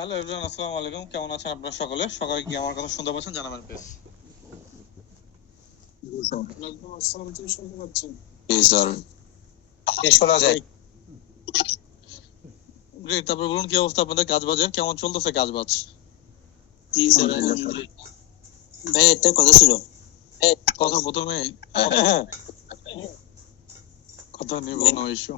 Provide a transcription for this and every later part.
Hello everyone, আসসালামু আলাইকুম। কেমন আছেন আপনারা সকলে? সবাই কি আমার কথা শুনতে পাচ্ছেন? জানাবেন প্লিজ। ওয়ালাইকুম আসসালাম, তুমি শুনতে পাচ্ছেন? জি স্যার, শোনা যায়। গ্রেট। তারপর বলুন, কি অবস্থা আপনাদের কাজ বাজের? কেমন চলতেছে কাজ বাজ? জি স্যার, ভাই একটা কথা ছিল। কথা প্রথমে কথা নিব, নো ইস্যু।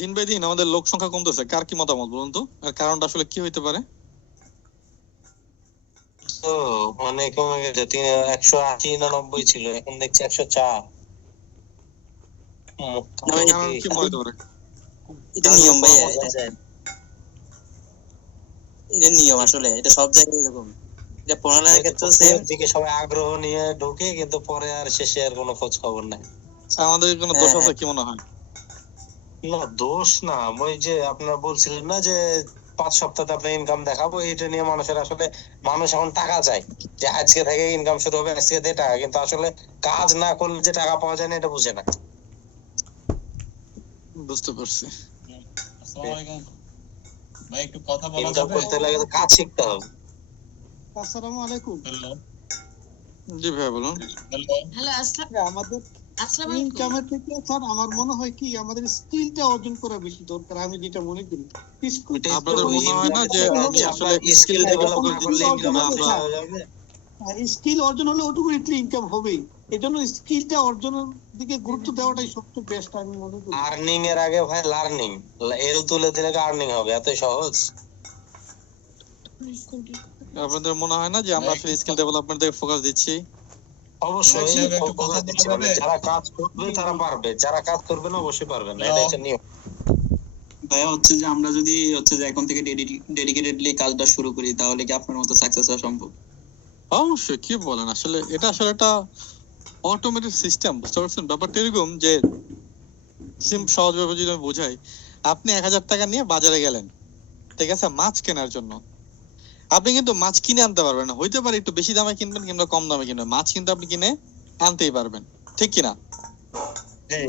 দিন বাই দিন আমাদের লোক সংখ্যা কমতেছে, কার কি মতামত বলুন তো? আর কারণটা আসলে কি হইতে পারে? তো মানে কমে গেছে, 180 না 90 ছিল, এখন দেখছি 104। কারণ কি মনে হতে পারে? এটা নিয়ম ভাই, এটা নিয়ম আসলে, এটা সব জায়গায় এরকম। এটা পড়ালেখার ক্ষেত্রে সেম দিকে সবাই আগ্রহ নিয়ে ঢুকে, কিন্তু পরে আর শেষে আর কোনো খোঁজ খবর নাই। আমাদের কোনো দোষ আছে কি মনে হয়? না, দোষ না, ওই যে আপনারা বলছিলেন না যে 5 সপ্তাহে আপনার ইনকাম দেখাবো, এটা নিয়ে মানুষের আসলে মানুষ এখন টাকা চায় যে আজকে থেকে ইনকাম শুরু হবে, আজকে থেকে টাকা, কিন্তু আসলে কাজ না করলে যে টাকা পাওয়া যায় না এটা বুঝে না। বুঝতে পারছি। আসসালামু আলাইকুম ভাই, একটু কথা বলা ইনকাম যাবে? করতে লাগে তো কাজ শিখতে হবে। আসসালামু আলাইকুম। হ্যালো জি ভাই বলুন। হ্যালো আসসালাম আমাদের আলাইকুম। ইনকামের থেকে স্যার আমার মনে হয় কি আমাদের স্কিলটা অর্জন করা বেশি দরকার, আমি যেটা মনে করি। আপনাদের মনে হয় না যে আমি আসলে স্কিল ডেভেলপ না করলে ইনকাম আমরা স্কিল অর্জন হলে অটোমেটিকলি ইনকাম হবেই। এজন্য স্কিলটা অর্জনের দিকে গুরুত্ব দেওয়াটাই সবচেয়ে বেস্ট আমি মনে করি। আর্নিং এর আগে ভাই লার্নিং, এর তুলে দিলে আর্নিং হবে, এত সহজ। আপনাদের মনে হয় না যে আমরা আসলে স্কিল ডেভেলপমেন্ট দিকে ফোকাস দিচ্ছি? অবশ্যই একটু কথা বলা যাবে? যারা কাজ করবে তারা পারবে, যারা কাজ করবে না অবশ্যই পারবে না, এটা একটা নিয়ম। ভাইয়া হচ্ছে যে আমরা যদি হচ্ছে যে এখন থেকে ডেডিকেটেডলি কাজটা শুরু করি, তাহলে কি আপনার মতো সাকসেস হওয়া সম্ভব? অবশ্যই। কি বলেন, আসলে এটা আসলে একটা অটোমেটিক সিস্টেম, বুঝতে পারছেন? ব্যাপারটা এরকম যে সহজভাবে যদি আমি বোঝাই, আপনি 1000 টাকা নিয়ে বাজারে গেলেন, ঠিক আছে, মাছ কেনার জন্য। আপনি কিন্তু মাছ কিনে আনতে পারবেন না, হইতে পারে একটু বেশি দামে কিনবেন কিংবা কম দামে কিনবেন, মাছ কিন্তু আপনি কিনে আনতেই পারবেন, ঠিক কিনা?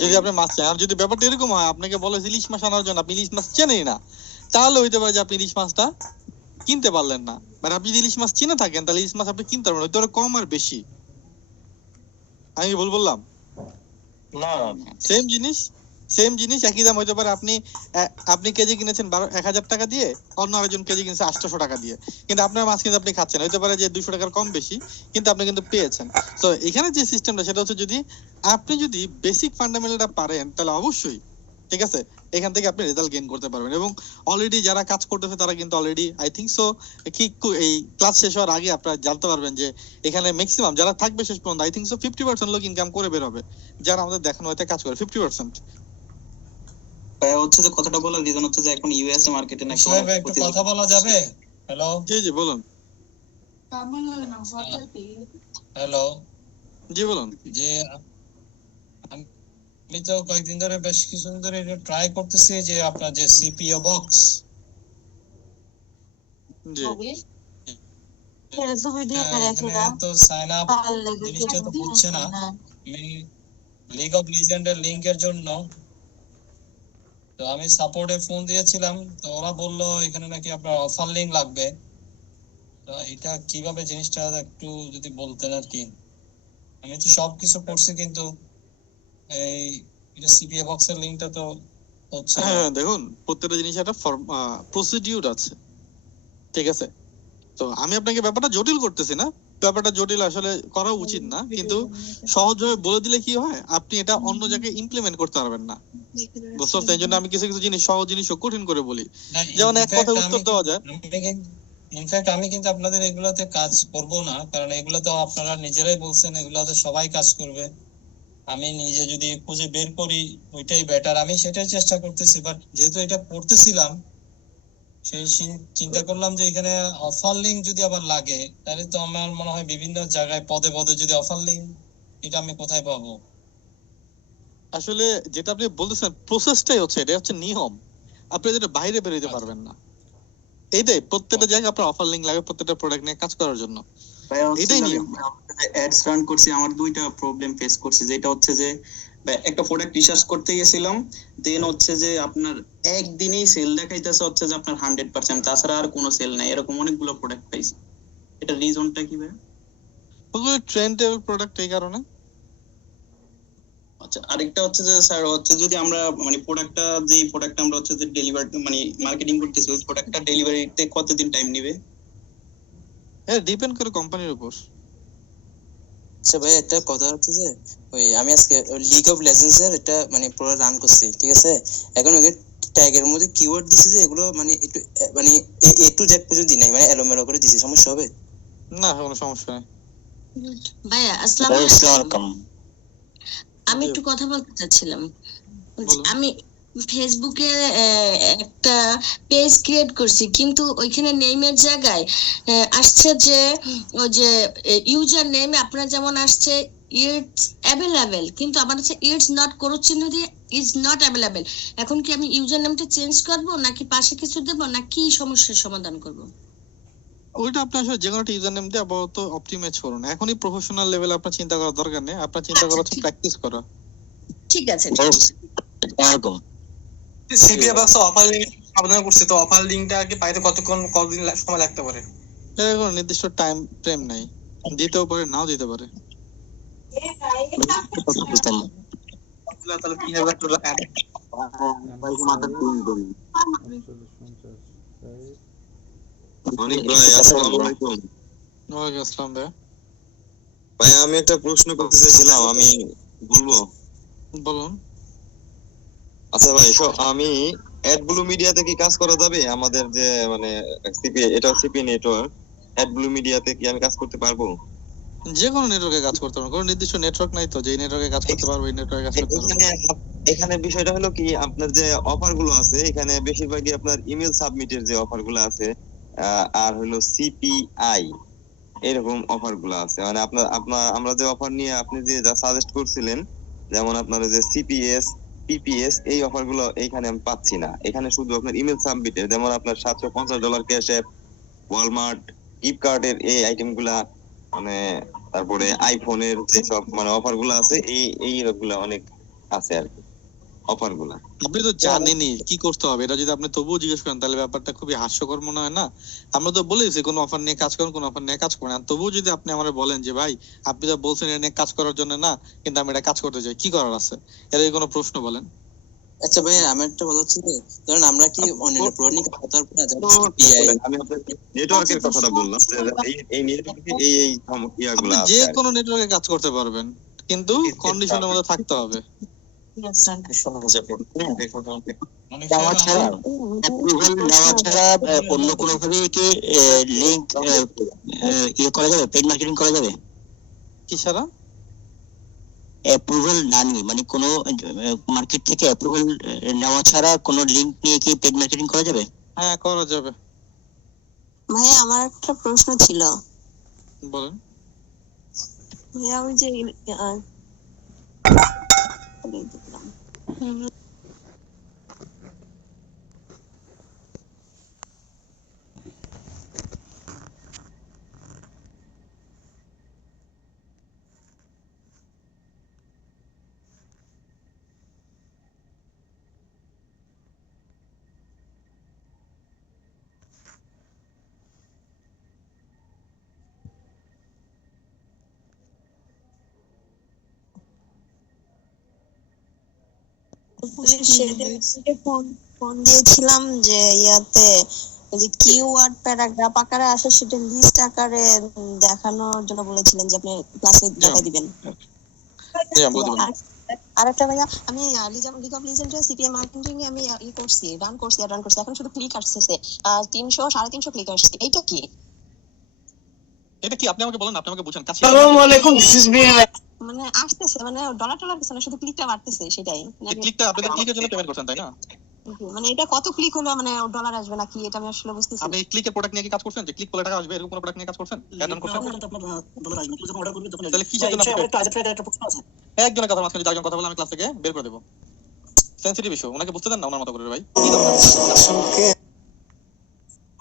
যদি আপনি মাছ চান, আর যদি ব্যাপারটা এরকম হয় আপনাকে বলে ইলিশ মাছ আনার জন্য, আপনি ইলিশ মাছ চেনেই না, তাহলে হইতে পারে যে আপনি ইলিশ মাছটা কিনতে পারলেন না। মানে আপনি যদি ইলিশ মাছ চিনে থাকেন তাহলে ইলিশ মাছ আপনি কিনতে পারবেন, হইতে পারে কম আর বেশি। আমি কি ভুল বললাম? না, সেম জিনিস একই দাম হইতে পারে। আপনি কেজি কিনেছেন 1000 টাকা দিয়ে, অন্য আরেকজন কেজি কিনেছে 800 টাকা দিয়ে, কিন্তু আপনার মাছ কিন্তু আপনি খাচ্ছেন, হইতে পারে যে 200 টাকার কম বেশি, কিন্তু আপনি কিন্তু পেয়েছেন। তো এখানে যে সিস্টেমটা সেটা হচ্ছে, আপনি যদি বেসিক ফান্ডামেন্টালটা পারেন তাহলে অবশ্যই, ঠিক আছে, এখান থেকে আপনি রেজাল্ট গেইন করতে পারবেন। এবং অলরেডি যারা কাজ করতেছে তারা কিন্তু অলরেডি আই থিংক সো কি এই ক্লাস শেষ হওয়ার আগে আপনারা জানতে পারবেন যে এখানে ম্যাক্সিমাম যারা থাকবে শেষ পর্যন্ত আই থিংক সো 50% লোক ইনকাম করে বের হবে, যারা আমাদের দেখানো হয়তো কাজ করে 50%। ভাইয়া হচ্ছে যে কথাটা বলার রিজন হচ্ছে যে এখন ইউএসএ মার্কেটে নাকি সাহেব একটু কথা বলা যাবে? হ্যালো জি বলুন। হ্যালো জি বলুন। যে আমি তো কয়েকদিন ধরে, বেশ কিছুদিন ধরে এটা ট্রাই করতেছি যে আপনার যে সিপিইউ বক্স, জি তো সাইন আপ জিনিসটা তো বুঝছে না। লিগ অফ লিজেন্ডের লিংকের জন্য তো আমি সাপোর্টে ফোন দিয়েছিলাম, তো ওরা বললো এখানে নাকি আপনার অফার লিংক লাগবে। তো এটা কিভাবে জিনিসটা একটু যদি বলতেন আর কি। আমি তো সবকিছু করছি, কিন্তু এই এটা সিপিএ বক্সের লিংকটা তো হচ্ছে না। দেখুন, প্রত্যেকটা জিনিস একটা প্রসিডিউর আছে, ঠিক আছে? তো আমি আপনাকে ব্যাপারটা জটিল করতেছি না, ব্যাপারটা জটিল আসলে করা উচিত না, কিন্তু সহজভাবে বলে দিলে কি হয়, আপনি এটা অন্য জায়গায় ইমপ্লিমেন্ট করতে পারবেন না, বুঝতে পারছেন? এই জন্য আমি কিছু কিছু জিনিস সহজ জিনিসও কঠিন করে বলি, যেমন এক কথা উত্তর দেওয়া যায়। ইনফ্যাক্ট আমি কিন্তু আপনাদের এগুলাতে কাজ করব না, কারণ এগুলো তো আপনারা নিজেরাই বলছেন এগুলাতে সবাই কাজ করবে। আমি নিজে যদি খুঁজে বের করি ওইটাই বেটার, আমি সেটাই চেষ্টা করতেছি। বাট যেহেতু এটা পড়তেছিলাম, সেই চিন্তা করলাম যে এখানে অফার লিঙ্ক যদি আবার লাগে, তাহলে তো আমার মনে হয় বিভিন্ন জায়গায় পদে পদে যদি অফার লিঙ্ক, এটা আমি কোথায় পাবো? আসলে যেটা আপনি বলতেছেন প্রসেসটাই হচ্ছে, এটা হচ্ছে নিয়ম। আপনি যেটা বাইরে বেরোতে পারবেন না, এইটাই প্রত্যেকটা জায়গায় আপনার অফার লিঙ্ক লাগে প্রত্যেকটা প্রোডাক্ট নিয়ে কাজ করার জন্য। ভাইয়া হচ্ছে এটাই যে নিয়ম। আমি অ্যাডস রান করছি, আমার দুইটা প্রবলেম ফেস করছি। যেটা হচ্ছে যে ভাই, একটা প্রোডাক্ট রিসার্চ করতে গেছিলাম, দেন হচ্ছে যে আপনার একদিনেই সেল দেখাইতেছে হচ্ছে যে আপনার 100%, তাছাড়া আর কোনো সেল নাই। এরকম অনেকগুলো প্রোডাক্ট পাইছি। এটা রিজনটা কি ভাই? ওগুলো ট্রেন্ডেবল প্রোডাক্ট এই কারণে। আচ্ছা, আরেকটা হচ্ছে যে স্যার হচ্ছে যদি আমরা মানে প্রোডাক্টটা, যেই প্রোডাক্ট আমরা হচ্ছে যে ডেলিভারি মানে মার্কেটিং করতেছি, ওই প্রোডাক্টটা ডেলিভারিতে কতদিন টাইম নেবে? এটা ডিপেন্ড করে কোম্পানির উপর। আচ্ছা ভাই, একটা কথা হচ্ছে যে ওই আমি আজকে লিগ অফ লেজেন্ডস এর এটা মানে পুরো রান করছি, ঠিক আছে? এখন ওই ট্যাগের মধ্যে কিওয়ার্ড দিছি যে এগুলো মানে একটু মানে এ টু জেড পর্যন্ত দিই নাই, মানে এলোমেলো করে দিছি। সমস্যা হবে? না, কোনো সমস্যা নেই। ভাইয়া আসসালামু আলাইকুম। আমি একটু কথা বলতে চাচ্ছিলাম। বলুন। আমি ফেসবুকে একটা পেজ ক্রিয়েট করছি, কিন্তু ওইখানে নেমের জায়গায় আসছে যে ওই যে ইউজার নেমে আপনার যেমন আসছে ইটস অ্যাভেলেবেল, কিন্তু আমার কাছে ইটস নট করো চিহ্ন দিয়ে ইজ নট অ্যাভেলেবেল। এখন কি আমি ইউজার নেমটা চেঞ্জ করব, নাকি পাশে কিছু দেব, না কি সমস্যার সমাধান করব? ওইটা আপনি আসলে যে কোনো একটা ইউজার নেম দিয়ে আপাতত অপটিমাইজ করুন। এখনই প্রফেশনাল লেভেলে আপনার চিন্তা করার দরকার নেই। আপনার চিন্তা করা হচ্ছে প্র্যাকটিস করা। ঠিক আছে, ঠিক আছে। সিপিএ বক্স অফার লিংক আবেদন করছে, তো অফার লিংকটা কি পাইতে কতদিন সময় লাগতে পারে? এর কোনো নির্দিষ্ট টাইম ফ্রেম নাই, দিতেও পারে নাও দিতে পারে। তাহলে 3000 ডলার অ্যাড। অনেক ভাই, আসসালামু আলাইকুম। ওয়ালাইকুম আসসালাম ভাই। ভাই আমি একটা প্রশ্ন করতে চাইছিলাম, আমি বলবো? বলুন। আচ্ছা ভাই, আমি অ্যাডব্লু মিডিয়াতে কি কাজ করা যাবে? আমাদের যে মানে সিপি, এটা সিপি নেটওয়ার্ক, অ্যাডব্লু মিডিয়াতে কি আমি কাজ করতে পারবো? যে কোনো নেটওয়ার্কে কাজ করতে পারবেন, কোনো নির্দিষ্ট নেটওয়ার্ক নাই তো যে নেটওয়ার্কে কাজ করতে পারবো এই নেটওয়ার্কে কাজ করতে পারবো? এখানে বিষয়টা হলো কি, আপনার যে অফার গুলো আছে এখানে বেশিরভাগই আপনার ইমেল সাবমিটের যে অফার গুলো আছে, আর হলো সিপিআই, এরকম অফার গুলো আছে। মানে আমরা যে অফার নিয়ে আপনি যে যা সাজেস্ট করছিলেন, যেমন আপনার যে সিপিএস, পিপিএস, এই অফার গুলো এইখানে আমি পাচ্ছি না। এখানে শুধু আপনার ইমেল সাবমিটের, যেমন আপনার $750 ক্যাশ অ্যাপ, ওয়ালমার্ট, ফ্লিপকার্টের এই আইটেম গুলা, মানে তারপরে আইফোনের যেসব মানে অফার গুলো আছে, এইগুলা অনেক আছে আর কি অফার গুলা। আপনি তো জানেনই কি করতে হবে। এটা যদি আপনি তবুও জিজ্ঞেস করেন তাহলে ব্যাপারটা খুবই হাস্যকর মনে হয় না? আমরা তো বলেছি কোন অফার নিয়ে কাজ করুন, কোন অফার নিয়ে কাজ করেন, তবুও যদি আপনি আমারে বলেন যে ভাই আপনি তো বলছেন এটা নিয়ে কাজ করার জন্য না, কিন্তু আমি এটা কাজ করতে চাই, কি করার আছে? এর কোনো প্রশ্ন বলেন। আচ্ছা ভাই, আমার একটা কথা হচ্ছে যে ধরেন আমরা কি অন্যান্য প্রোডাক্ট নিয়ে কথা বলবো না, যেমন সিপিআই? আমি আপনার নেটওয়ার্কের কথাটা বললাম, এই নেটওয়ার্কে এই ইয়াগুলো আপনি আছে যে আর কি। কোনো নেটওয়ার্কে কাজ করতে পারবেন, কিন্তু কন্ডিশনের মধ্যে থাকতে হবে। অনেক নেওয়া সময় ছাড়া, অ্যাপ্রুভাল নেওয়া ছাড়া অন্য কোনো ভাবে কি লিংক ইয়ে করা যাবে, পেড মার্কেটিং করা যাবে? কি সারা? অ্যাপ্রুভাল না নিয়ে, মানে কোনো মার্কেট থেকে অ্যাপ্রুভাল নেওয়া ছাড়া কোনো লিংক নিয়ে কি পেড মার্কেটিং করা যাবে? হ্যাঁ, করা যাবে। ভাইয়া আমার একটা প্রশ্ন ছিল। বলেন। ভাইয়া আমি যে ফোন দিয়েছিলাম যে ইয়াতে যে কিওয়ার্ড প্যারাগ্রাফ আকারে আসে, সেটা লিস্ট আকারে দেখানোর জন্য বলেছিলেন যে আপনি ক্লাসে দেখাই দিবেন। আর একটা ভাইয়া, আমি লিগ অফ লিজেন্ডের সিপিএ মার্কেটিং এ আমি রান করছি, এখন শুধু ক্লিক আসছে 300-350 ক্লিক আসছে। এইটা কি? এটা কি আপনি আমাকে বলেন, আপনি আমাকে বুঝান। আসসালামু আলাইকুম, দিস ইজ মি। মানে আসতেছে, মানে ডলার টলার কিছু না, শুধু ক্লিকটা বাড়তেছে, সেটাই। ক্লিকটা আপনি ক্লিকের জন্য পেমেন্ট করছেন তাই না? মানে এটা কত ক্লিক হলে মানে ডলার আসবে নাকি, এটা আমি আসলে বুঝতেছি না। আপনি ক্লিকের প্রোডাক্ট নিয়ে কি কাজ করছেন, যে ক্লিক করলে টাকা আসবে এরকম কোনো প্রোডাক্ট নিয়ে কাজ করছেন, অ্যাড অন করছেন? তাহলে কিসের জন্য একজনের কথা মাঝখানে চারজন কথা বলে আমি ক্লাস থেকে বের করে দেবো। সেনসিটিভ ইস্যু, ওনাকে বুঝতে দেন না ওনার মতো করে ভাই।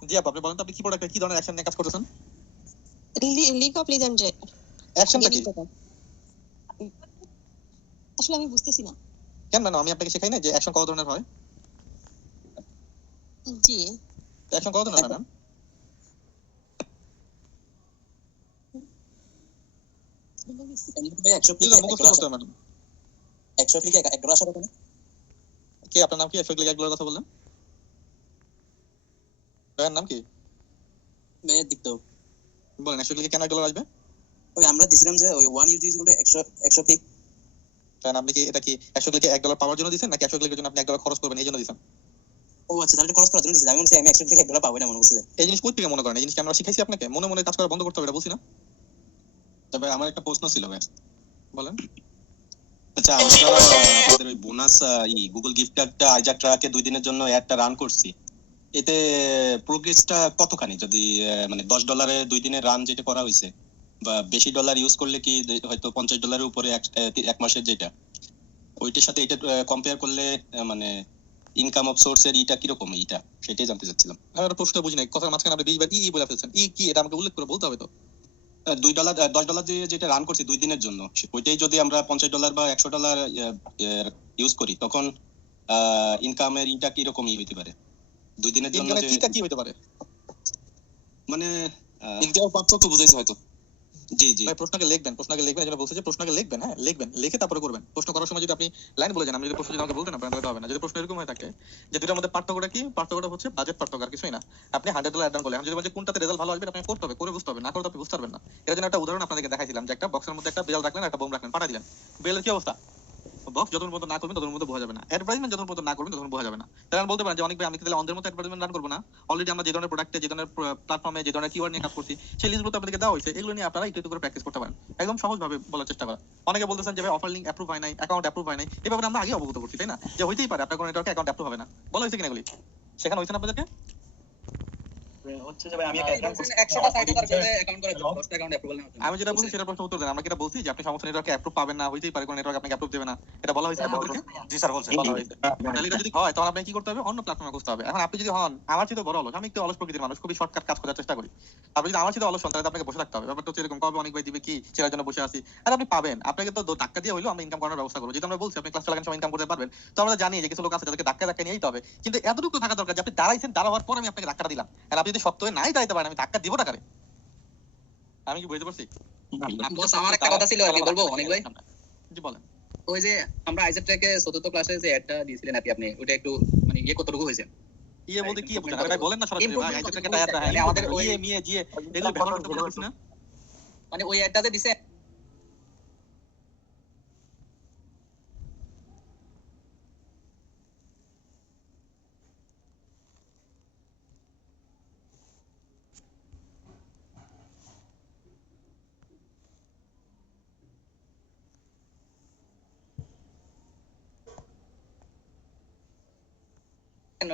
জি আপু, আপনি বলেন তো আপনি কি প্রোডাক্টে কি ধরনের অ্যাকশন নিয়ে কাজ করতেছেন? লিগ অফ লিজেন্ডে অ্যাকশনটা কি? আসলে আমি বুঝতেছি না। কেন না, আমি আপনাকে শেখাই না যে অ্যাকশন কত ধরনের হয়? জি অ্যাকশন কত ধরনের ম্যাম? ভাই 100 ক্লিক মুখস্থ করতে হবে ম্যাডাম। 100 ক্লিক $1 আসবে কেন? কে আপনার নাম কি? 100 ক্লিক $1 কথা বললেন, ভাইয়ের নাম কি? মেয়ে দীপ্ত। বলেন 100 ক্লিকে কেন $1 আসবে? ওই আমরা দিছিলাম যে ওই 1 ইউজ করে 100 ক্লিক। কারণ আপনি কি এটা কি 100 ক্লিকে $1 পাওয়ার জন্য দিবেন নাকি 100 ক্লিকের জন্য আপনি $1 খরচ করবেন এই জন্য দিবেন? ও আচ্ছা, তাহলে খরচ করার জন্য দিছি। আমি মনে আমি 100 ক্লিক $1 পাবো না মনে করছি। এই জিনিস কোথা থেকে মনে করেন? এই জিনিসটা আমরা শিখাইছি আপনাকে, মনে মনে কাজ করা বন্ধ করতে হবে, এটা বলছি না? তবে আমার একটা প্রশ্ন ছিল ভাই। বলেন। আচ্ছা, আমরা আমাদের ওই বোনাস গুগল গিফট কার্ডটা আইজাক ট্রাকে 2 দিনের জন্য অ্যাডটা রান করছি, এতে প্রোগ্রেসটা কতখানি? যদি মানে $10 2 দিনের রান যেটা করা হয়েছে, বা বেশি ডলার ইউজ করলে কি হয়তো $50 উপরে এক মাসের যেটা, ওইটার সাথে এটা কম্পেয়ার করলে মানে ইনকাম অফ সোর্সের এটা কিরকম, এইটা সেটাই জানতে চাচ্ছিলাম। আমি একটা প্রশ্ন বুঝি নাই, কথার মাঝখানে আপনি 20 বার ই বলে ফেলছেন। ই কি এটা আমাকে উল্লেখ করে বলতে হবে তো। $2 $10 দিয়ে যেটা রান করছি 2 দিনের জন্য, ওইটাই যদি আমরা $50 বা $100 ইউজ করি, তখন ইনকামের ইটা কিরকম হইতে পারে 2 দিনের জন্য? ইনকামের কিটা কি হতে পারে মানে ইনকামের পার্থক্য বুঝাইছে হয়তো। জি জি ভাই, প্রশ্নকে লিখবেন, প্রশ্নকে লিখবেন, যেটা বলছে যে প্রশ্নকে লিখবেন, হ্যাঁ লিখবেন, লিখে তারপরে করবেন। প্রশ্ন করার সময় যদি আপনি লাইন বলে যান, আমি যদি প্রশ্ন যদি আমাকে বলতেন আপনার তাহলে হবে না। যদি প্রশ্ন এরকম হয়ে থাকে যে দুটোর মধ্যে পার্থক্যটা কি, পার্থক্যটা হচ্ছে বাজেট পার্থক্য, আর কিছুই না। আপনি $100 অ্যাড ডান করলে আমি যদি বলছি কোনটাতে রেজাল্ট ভালো আসবে, আপনি করতে হবে, করে বুঝতে হবে, না করে আপনি বুঝতে পারবেন না। এর জন্য একটা উদাহরণ আপনাদেরকে দেখাইছিলাম যে একটা বক্সের মধ্যে একটা বেল রাখলেন, একটা বোম রাখলেন, পাঠা দিলেন, বেলের কি অবস্থা? বক্স যতক্ষণ পর্যন্ত না করবেন ততক্ষণ পর্যন্ত বোঝা যাবে না, অ্যাডভার্টাইজমেন্ট যতক্ষণ পর্যন্ত না করবেন ততক্ষণ বোঝা যাবে না। তাহলে বলতে পারেন যে অনেক ভাই আমি কি তাহলে অন্ধের মতো অ্যাডভার্টাইজমেন্ট রান করবো না? অলরেডি আমরা যে ধরনের প্রোডাক্টে, যে ধরনের প্ল্যাটফর্মে, যে ধরনের কিওয়ার্ড নিয়ে কাজ করছি সেই লিস্টগুলো আপনাদেরকে দেওয়া হয়েছে, এগুলো নিয়ে আপনারা একটু একটু করে প্র্যাকটিস করতে পারেন। একদম সহজ ভাবে বলার চেষ্টা করা। অনেকে বলতেছেন যে ভাই অফার লিংক অ্যাপ্রুভ হয় নাই, অ্যাকাউন্ট অ্যাপ্রুভ হয় নাই, এই ব্যাপারে আমরা আগে অবগত করছি তাই না, যে হইতেই পারে আপনার কোনো নেটওয়ার্কে অ্যাকাউন্ট অ্যাপ্রুভ হবে না। বলা হয়েছে কিনা এগুলি সেখানে হয়েছে না আপনাদেরকে? হচ্ছে যে ভাই আমি একটা অ্যাকাউন্ট করছি 100টা সাইটে তার করে অ্যাকাউন্ট করে 10টা অ্যাকাউন্ট অ্যাপ্রুভাল নেওয়া হচ্ছে। আমি যেটা বলছি সেটা প্রশ্ন উত্তর দেন। আমরা কি এটা বলছি যে আপনি সমস্ত নেটওয়ার্কে অ্যাপ্রুভ পাবেন না, হইতেই পারে কোনো নেটওয়ার্ক আপনাকে অ্যাপ্রুভ দেবে না, এটা বলা হয়েছে আপনাদেরকে? জি স্যার বলছেন। বলা হয়েছে। তাহলে এটা যদি হয় তখন আপনাকে কি করতে হবে? অন্য প্ল্যাটফর্মে খুঁজতে হবে। এখন আপনি যদি হন আমার চেয়ে বড় অলস, আমি একটু অলস প্রকৃতির মানুষ, খুবই শর্টকাট কাজ করার চেষ্টা করি। আপনি যদি আমার চেয়ে অলস হন তাহলে আপনাকে বসে থাকতে হবে। ব্যাপারটা হচ্ছে এরকম, কবে অনেক ভাই দিবে কি সেটার জন্য বসে আছি। আর আপনি পাবেন, আপনাকে তো ধাক্কা দিয়ে হইলো আমরা ইনকাম করার ব্যবস্থা করবো। যেটা আমরা বলছি আপনি ক্লাস চালানোর সময় ইনকাম করতে পারবেন। তো আমরা জানি যে কিছু লোক আছে যাদেরকে ধাক্কা ধাক্কা নিয়েই হবে, কিন্তু এতটুকু থাকা দরকার যে আপনি দাঁড়াইছেন, দাঁড়াবার পর আমি আপনাকে ধাক্কাটা দিলাম। আর আপনি যদি শক্ত হয়ে নাই দাঁড়াইতে পারেন আমি ধাক্কা দিব টাকারে। আমি কি বুঝতে পারছি? বস আমার একটা কথা ছিল আর কি বলবো অনেক ভাই। জি বলেন। ওই যে আমরা আইজেট ট্র্যাকে চতুর্থ ক্লাসে যে অ্যাডটা দিয়েছিলেন আপনি ওটা একটু মানে কতটুকু হয়েছে? ইয়ে বলতে কি বুঝছেন? আরে ভাই বলেন না সরাসরি ভাই, আইজেট থেকে টায়ারটা হ্যাঁ আমাদের ওই মিয়ে জিয়ে এগুলো ব্যবহার করতে পারছিস না? মানে ওই অ্যাডটাতে দিছে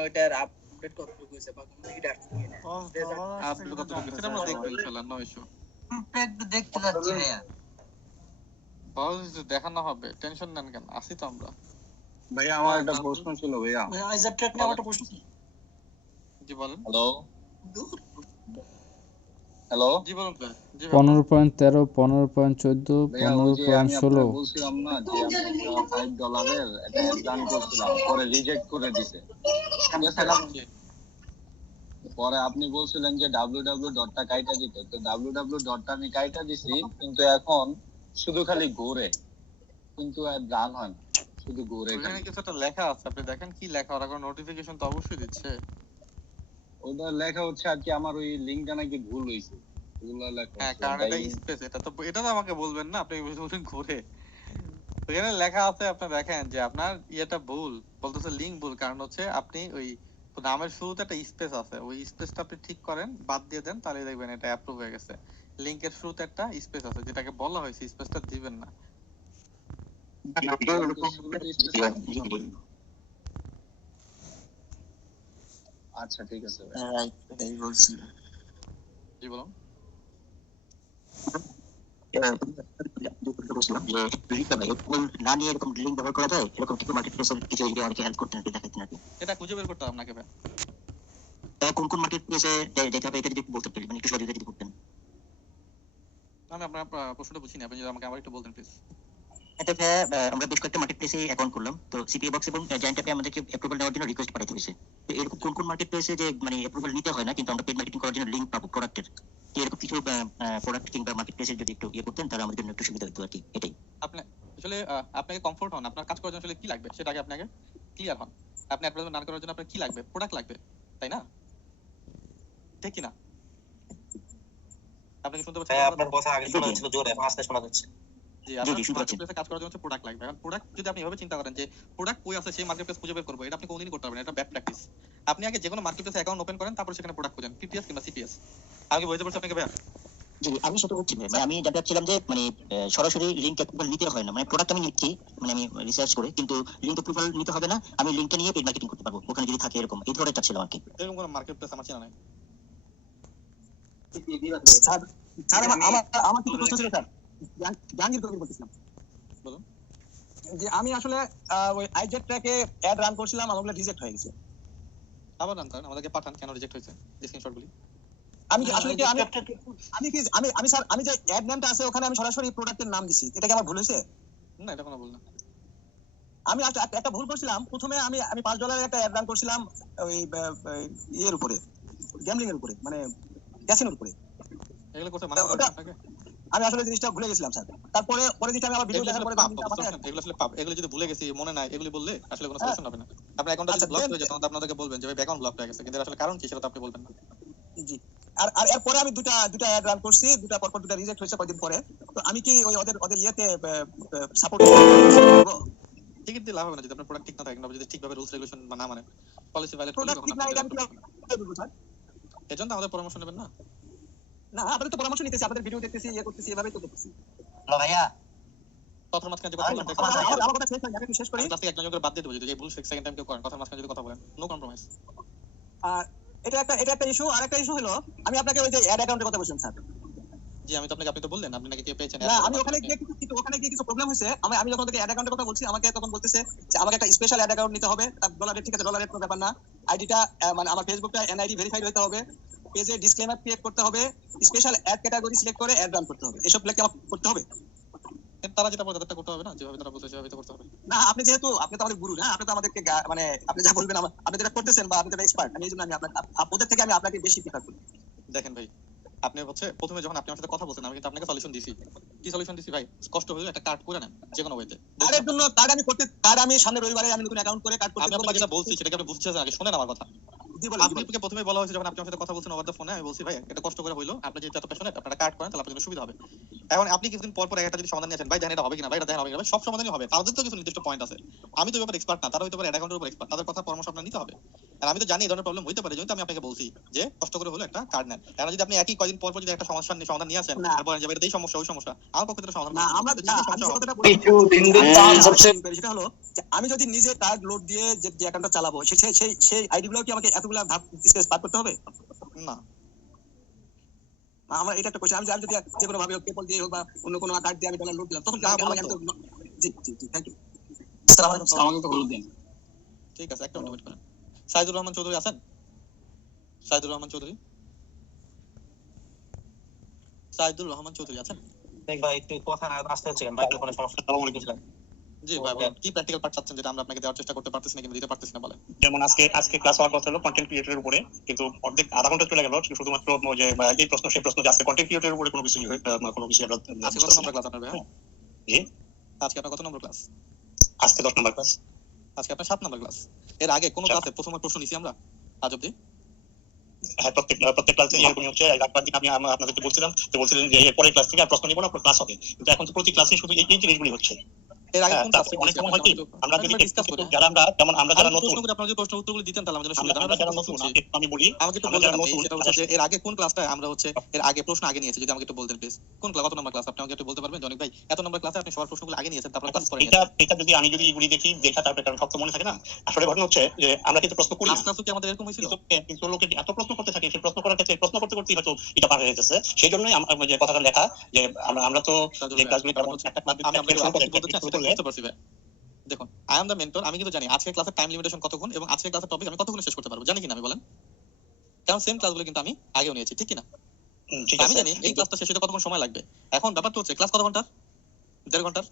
ওইটার আপডেট কতটুকু হয়েছে বা কোনো কি আসছে কিনা? আপডেট কতটুকু হয়েছে আমরা দেখব ইনশাআল্লাহ, নো ইস্যু। দেখতে যাচ্ছি ভাইয়া। দেখানো হবে, টেনশন নেন কেন, আসি তো আমরা। ভাইয়া আমার একটা প্রশ্ন ছিল ভাইয়া। আইজাক ট্র্যাক নিয়ে একটা প্রশ্ন ছিল। জি বলেন। হ্যালো হ্যালো জি বলুন ভাই। জি 15.13 15.14 ভাইয়া ওই যে আমি 15.16 আপনাকে বলছিলাম না যে আমি $5 একটা অ্যাড করছিলাম, পরে রিজেক্ট করে দিছে। পরে আপনি বলছিলেন যে www টা কাইটা দিতে, তো www টা আমি কাইটা দিছি, কিন্তু এখন শুধু খালি ঘুরে, কিন্তু আর রান হয় না, শুধু ঘুরে। এখানে কিছু একটা লেখা আছে, আপনি দেখেন কি লেখা, ওরা কোনো নোটিফিকেশন তো অবশ্যই দিচ্ছে। ওটা লেখা হচ্ছে আর কি আমার ওই লিংকটা নাকি ভুল হইছে, ওগুলা লেখা। হ্যাঁ কারণ এটা স্পেস, এটা তো আমাকে বলবেন না, আপনি বলছেন ঘুরে। এখানে লেখা আছে, আপনি দেখেন যে আপনার ইয়েটা ভুল, বলতেছে লিংক ভুল, কারণ হচ্ছে আপনি ওই নামের শুরুতে একটা স্পেস আছে, ওই স্পেসটা আপনি ঠিক করেন, বাদ দিয়ে দেন, তাহলে দেখবেন এটা অ্যাপ্রুভ হয়ে গেছে। লিংকের শুরুতে একটা স্পেস আছে যেটাকে বলা হয়েছে, স্পেসটা দিবেন না। আচ্ছা ঠিক আছে ভাই। এই বলছি জি বলুন। বলছিলাম যে না নিয়ে এরকম লিঙ্ক ব্যবহার করা যায়, এরকম কিছু মার্কেট প্লেসের কিছু এরিয়া অনেকে হেল্প করতে নাকি দেখাচ্ছেন আর কি। এটা খুঁজে বের করতে হবে আপনাকে ভাই। কোন কোন মার্কেট প্লেসে দেখা হবে এটা যদি বলতে পারি, মানে একটু সহযোগিতা যদি করতেন। আমি আপনার প্রশ্নটা বুঝিনি, আপনি যদি আমাকে আবার একটু বলতেন প্লিজ। এটা আমরা বেশ কয়েকটা মার্কেট প্লেসে অ্যাকাউন্ট করলাম, তো সিপিএ বক্স এবং জায়ান্ট অ্যাপে আমাদেরকে অ্যাপ্রুভাল নেওয়ার জন্য রিকোয়েস্ট পাঠাতে হয়েছে। তো এরকম কোন কোন মার্কেট প্লেসে যে মানে অ্যাপ্রুভাল নিতে হয় না, কিন্তু আমরা পেড মার্কেটিং করার জন্য লিঙ্ক পাবো প্রোডাক্টের, এরকম কিছু প্রোডাক্ট কিংবা মার্কেট প্লেসে যদি একটু করতেন তাহলে আমাদের জন্য একটু সুবিধা হতো আর কি। এটাই আপনি আসলে আপনাকে কমফোর্ট হন, আপনার কাজ করার জন্য আসলে কি লাগবে সেটা আগে আপনাকে ক্লিয়ার হন। আপনি অ্যাডভার্টাইজমেন্ট রান করার জন্য আপনার কি লাগবে, প্রোডাক্ট লাগবে, তাই না? ঠিক কি না? আপনি কি শুনতে পাচ্ছেন? আপনার কথা আগে শোনা যাচ্ছিল জোরে, আস্তে শোনা যাচ্ছে। জি, আপনার মার্কেটপ্লেসে কাজ করার জন্য প্রোডাক্ট লাগবে। এখন প্রোডাক্ট যদি আপনি এভাবে চিন্তা করেন যে প্রোডাক্ট কই আছে সেই মার্কেটপ্লেস খুঁজে বের করব, এটা আপনি কোনদিনই করতে পারবেন না, এটা ব্যাড প্র্যাকটিস। আপনি আগে যে কোনো মার্কেটপ্লেসে অ্যাকাউন্ট ওপেন করেন, তারপর সেখানে প্রোডাক্ট খুঁজেন, পিপিএস কিংবা সিপিএস। আমি বুঝতে পারছি আপনাকে ভাই। জি, আমি সেটা হচ্ছে মানে আমি জানতে চাচ্ছিলাম যে মানে সরাসরি লিঙ্ক অ্যাপ্রুভাল নিতে হয় না, মানে প্রোডাক্ট আমি নিচ্ছি, মানে আমি রিসার্চ করে, কিন্তু লিঙ্ক অ্যাপ্রুভাল নিতে হবে না, আমি লিঙ্কটা নিয়ে পেড মার্কেটিং করতে পারবো ওখানে যদি থাকে, এরকম এই ধরনের চাচ্ছিলাম আর কি। এরকম কোনো মার্কেটপ্লেস আমার চেনা নাই। স্যার আমার কিছু প্রশ্ন ছিল স্যার, জাহাঙ্গীর কবির বলছিলাম। বলুন। যে আমি আসলে ওই আইজেট ট্র্যাকে অ্যাড রান করছিলাম, আমাগুলো রিজেক্ট হয়ে গেছে। আবার রান করেন, আমাদেরকে পাঠান কেন রিজেক্ট হয়েছে স্ক্রিনশটগুলি। আমি আসলে কি আমি স্যার আমি যে অ্যাড নামটা আছে ওখানে আমি সরাসরি প্রোডাক্টের নাম দিছি, এটা কি আমার ভুল হয়েছে? না, এটা কোনো ভুল না। আমি একটা ভুল করছিলাম, প্রথমে আমি $5 একটা অ্যাড রান করছিলাম ওই ইয়ের উপরে, গ্যাম্বলিং এর উপরে, মানে ক্যাসিনোর উপরে। এগুলো করতে মানা করেন আপনাকে? আমি আসলে জিনিসটা ভুলে গেছিলাম স্যার। তারপরে যেটা আমি আবার ভিডিও দেখার পরে এগুলো আসলে পাপ, এগুলো যদি ভুলে গেছি মনে নাই এগুলি বললে আসলে কোনো সলিউশন হবে না। আপনার অ্যাকাউন্টটা যদি ব্লক হয়ে যায় তখন আপনাদেরকে বলবেন যে ভাই অ্যাকাউন্ট ব্লক হয়ে গেছে, কিন্তু আসলে কারণ কি সেটা তো আপনি বলবেন না। জি। আর এরপরে আমি দুটা অ্যাড রান করছি, দুটা পরপর দুটা রিজেক্ট হয়েছে কয়েকদিন পরে। তো আমি কি ওই ওদের ইয়েতে সাপোর্ট টিকিট দিয়ে লাভ হবে না যদি আপনার প্রোডাক্ট ঠিক না থাকে, যদি ঠিকভাবে রুলস রেগুলেশন না মানে পলিসি ভায়োলেট করলে প্রোডাক্ট ঠিক না, এটা আমি কি বলবো স্যার? এজন্য আমাদের পরামর্শ নেবেন না। না, আপনাদের তো পরামর্শ নিতেছি, আপনাদের ভিডিও দেখতেছি, করতেছি, এভাবেই তো করতেছি। হ্যালো ভাইয়া, কথার মাঝখানে যে কথা বলতে আমার কথা শেষ হয়, আমি শেষ করি। ক্লাস থেকে একজন করে বাদ দিয়ে দেবো যদি এই ভুল সেকেন্ড টাইম কেউ করেন, কথার মাঝখানে যদি কথা বলেন, নো কম্প্রোমাইজ। আর এটা একটা ইস্যু, আর একটা ইস্যু হলো আমি আপনাকে ওই যে অ্যাড অ্যাকাউন্টের কথা বলছিলাম স্যার। জি, আমি তো আপনাকে, আপনি তো বললেন আপনি নাকি পেয়েছেন। না, আমি ওখানে গিয়ে কিছু প্রবলেম হয়েছে। আমি যখন থেকে অ্যাড অ্যাকাউন্টের কথা বলছি, আমাকে তখন বলতেছে যে আমাকে একটা স্পেশাল অ্যাড অ্যাকাউন্ট নিতে হবে, তার ডলারের, ঠিক আছে ডলারের কোনো ব্যাপার না, আইডিটা মানে আমার ফেসবুকটা এনআইডি ভেরিফাইড হতে হবে, পেজে ডিসক্লেমার ক্রিয়েট করতে হবে, স্পেশাল অ্যাড ক্যাটাগরি সিলেক্ট করে অ্যাড রান করতে হবে, এসব লেখা আমার করতে হবে। তারা যেটা বলে তাদেরটা করতে হবে না, যেভাবে তারা বলছে সেভাবে করতে হবে না। আপনি যেহেতু আপনি তো আমাদের গুরু না, আপনি তো আমাদেরকে মানে আপনি যা বলবেন আপনি যেটা করতেছেন বা আপনি যেটা এক্সপার্ট, আমি এই জন্য আমি আপনাদের থেকে আমি আপনাকে বেশি প্রেফার করি। দেখেন ভাই, আপনি হচ্ছে প্রথমে যখন আপনি আমার সাথে কথা বলছেন আমি কিন্তু আপনাকে সলিউশন দিছি। কি সলিউশন দিছি ভাই? কষ্ট হলো একটা কার্ড করে নেন যে কোনো ওয়েতে। তার জন্য কার্ড আমি সামনে রবিবারে আমি নতুন অ্যাকাউন্ট করে কার্ড করতে আমি আপনাকে যেটা বলছি সেটাকে আপনি বুঝছেন আগে, শুনেন আমার কথা। জি বলেন। আপনাকে প্রথমে বলা হয়েছে যখন আপনি আমার সাথে কথা বলছেন ওভার দ্য ফোনে, আমি বলছি ভাই এটা কষ্ট করে হইলো, আপনি যদি এত প্যাশনেট আপনারা কার্ড করেন তাহলে আপনাদের জন্য সুবিধা হবে। এখন আপনি কিছুদিন পর একটা যদি সমাধান নিয়েছেন, ভাই জানেন এটা হবে কিনা, ভাই এটা দেখেন হবে কিনা, সব সমাধানই হবে, তাদের তো কিছু নির্দিষ্ট পয়েন্ট আছে। আমি তো ব্যাপারে এক্সপার্ট না, তারা হয়তো পারে অ্যাকাউন্টের উপর এক্সপার্ট, তাদের কথা পরামর্শ আপনার নিতে হবে। আর আমি তো জানি এই ধরনের প্রবলেম হইতে পারে, যেহেতু আমি আপনাকে বলছি যে কষ্ট করে হলো একটা কার্ড নেন। এখন যদি আপনি একই কয়েকদিন পর যদি একটা সমাধান নিয়ে আসেন আর বলেন যে এটাই সমস্যা ওই সমস্যা, আমার পক্ষে তো সমাধান না। আমরা সেটা হলো যে আমি যদি নিজে কার্ড লোড দিয়ে যে অ্যাকাউন্টটা চালাবো, সেই আইডি গুলো কি আমাকে এতগুলা ধাপ স্পেস পার করতে হবে? না। আমার এটা একটা কোশ্চেন। আমি যদি যে কোনো ভাবে পেপল দিয়ে হোক বা অন্য কোনো কার্ড দিয়ে আমি ডলার লোড দিলাম, তখন জি থ্যাংক ইউ। আসসালামু আলাইকুম। আমাকে তো বলে দেন। ঠিক আছে, একটা মিনিট ওয়েট করেন। সাইদুর রহমান চৌধুরী আছেন? সাইদুর রহমান চৌধুরী, সাইদুর রহমান চৌধুরী আছেন? দেখ ভাই একটু কথা আসতে হচ্ছে কেন, মাইক্রোফোনের সমস্যা। আসসালামু আলাইকুম স্যার। জি ভাই, কি প্র্যাকটিক্যাল পার্ট চাচ্ছেন যেটা আমরা আপনাকে দেওয়ার চেষ্টা করতে পারতেছি না কিংবা দিতে পারতেছি না বলেন। যেমন আজকে ক্লাস হওয়ার কথা হলো কন্টেন্ট ক্রিয়েটরের উপরে, কিন্তু অর্ধেক আধা ঘন্টা চলে গেল শুধুমাত্র যে এই প্রশ্ন সেই প্রশ্ন, যে আজকে কন্টেন্ট ক্রিয়েটরের উপরে কোনো কিছু আমরা আজকে কত নম্বর ক্লাস আপনার ভাই? জি, আজকে আপনার কত নম্বর ক্লাস? আজকে 10 নম্বর ক্লাস। আজকে আপনার 7 নম্বর ক্লাস। এর আগে কোন ক্লাসে প্রথম প্রশ্ন নিছি আমরা আজ অবধি? হ্যাঁ, প্রত্যেক ক্লাসে এরকমই হচ্ছে। একবার দিন আমি আপনাদেরকে বলছিলেন যে এর পরের ক্লাস থেকে আর প্রশ্ন নিব না, ক্লাস হবে, কিন্তু এখন তো প্রতি ক্লাসে শুধু এই জিনিসগুলি হচ্ছে। এর আগে হ্যাঁ, কোন তারপরে অনেক সময় হয় কি আমরা যদি ডিসকাস করি যারা আমরা যারা নতুন প্রশ্ন করে আপনারা যে প্রশ্ন উত্তরগুলো দিতেন তাহলে আমাদের সুবিধা আমরা যারা নতুন আমি বলি আমাকে একটু আমরা যারা বলবেন নতুন সেটা হচ্ছে যে এর আগে কোন ক্লাসটায় আমরা হচ্ছে এর আগে প্রশ্ন আগে নিয়েছি, যদি আমাকে একটু বলতেন প্লিজ কোন ক্লাস কত নম্বর ক্লাস আপনি আমাকে একটু বলতে পারবেন জনিক ভাই? এত নম্বর ক্লাসে আপনি সবার প্রশ্নগুলো আগে নিয়েছেন তারপর ক্লাস করে এটা এটা যদি আমি যদি এগুলি দেখি দেখা তারপরে কারণ সব তো মনে থাকে না। আসলে ঘটনা হচ্ছে যে আমরা কিন্তু প্রশ্ন করি ক্লাস কি আমাদের এরকম হয়েছিল কিন্তু লোকে এত প্রশ্ন করতে থাকে সেই প্রশ্ন করার ক্ষেত্রে প্রশ্ন করতে করতেই হয়তো এটা পার হয়ে যাচ্ছে। সেই জন্যই যে কথাটা লেখা যে আমরা তো যে ক্লাসগুলি করাবো একটা ক্লাস আমি আপনাকে বলতে চাচ্ছি সেটা বুঝতে পারছি ভাই। দেখুন আই এম দ্য মেন্টর, আমি কিন্তু জানি আজকের ক্লাসের টাইম লিমিটেশন কতক্ষণ এবং আজকের ক্লাসের টপিক আমি কতক্ষণে শেষ করতে পারবো জানি কিনা আমি বলেন, কারণ সেম ক্লাসগুলো কিন্তু আমি আগেও নিয়েছি ঠিক কিনা? আমি জানি এই ক্লাসটা শেষ হতে কতক্ষণ সময় লাগবে। এখন ব্যাপারটা হচ্ছে ক্লাস কত ঘন্টার? 1.5 ঘন্টার।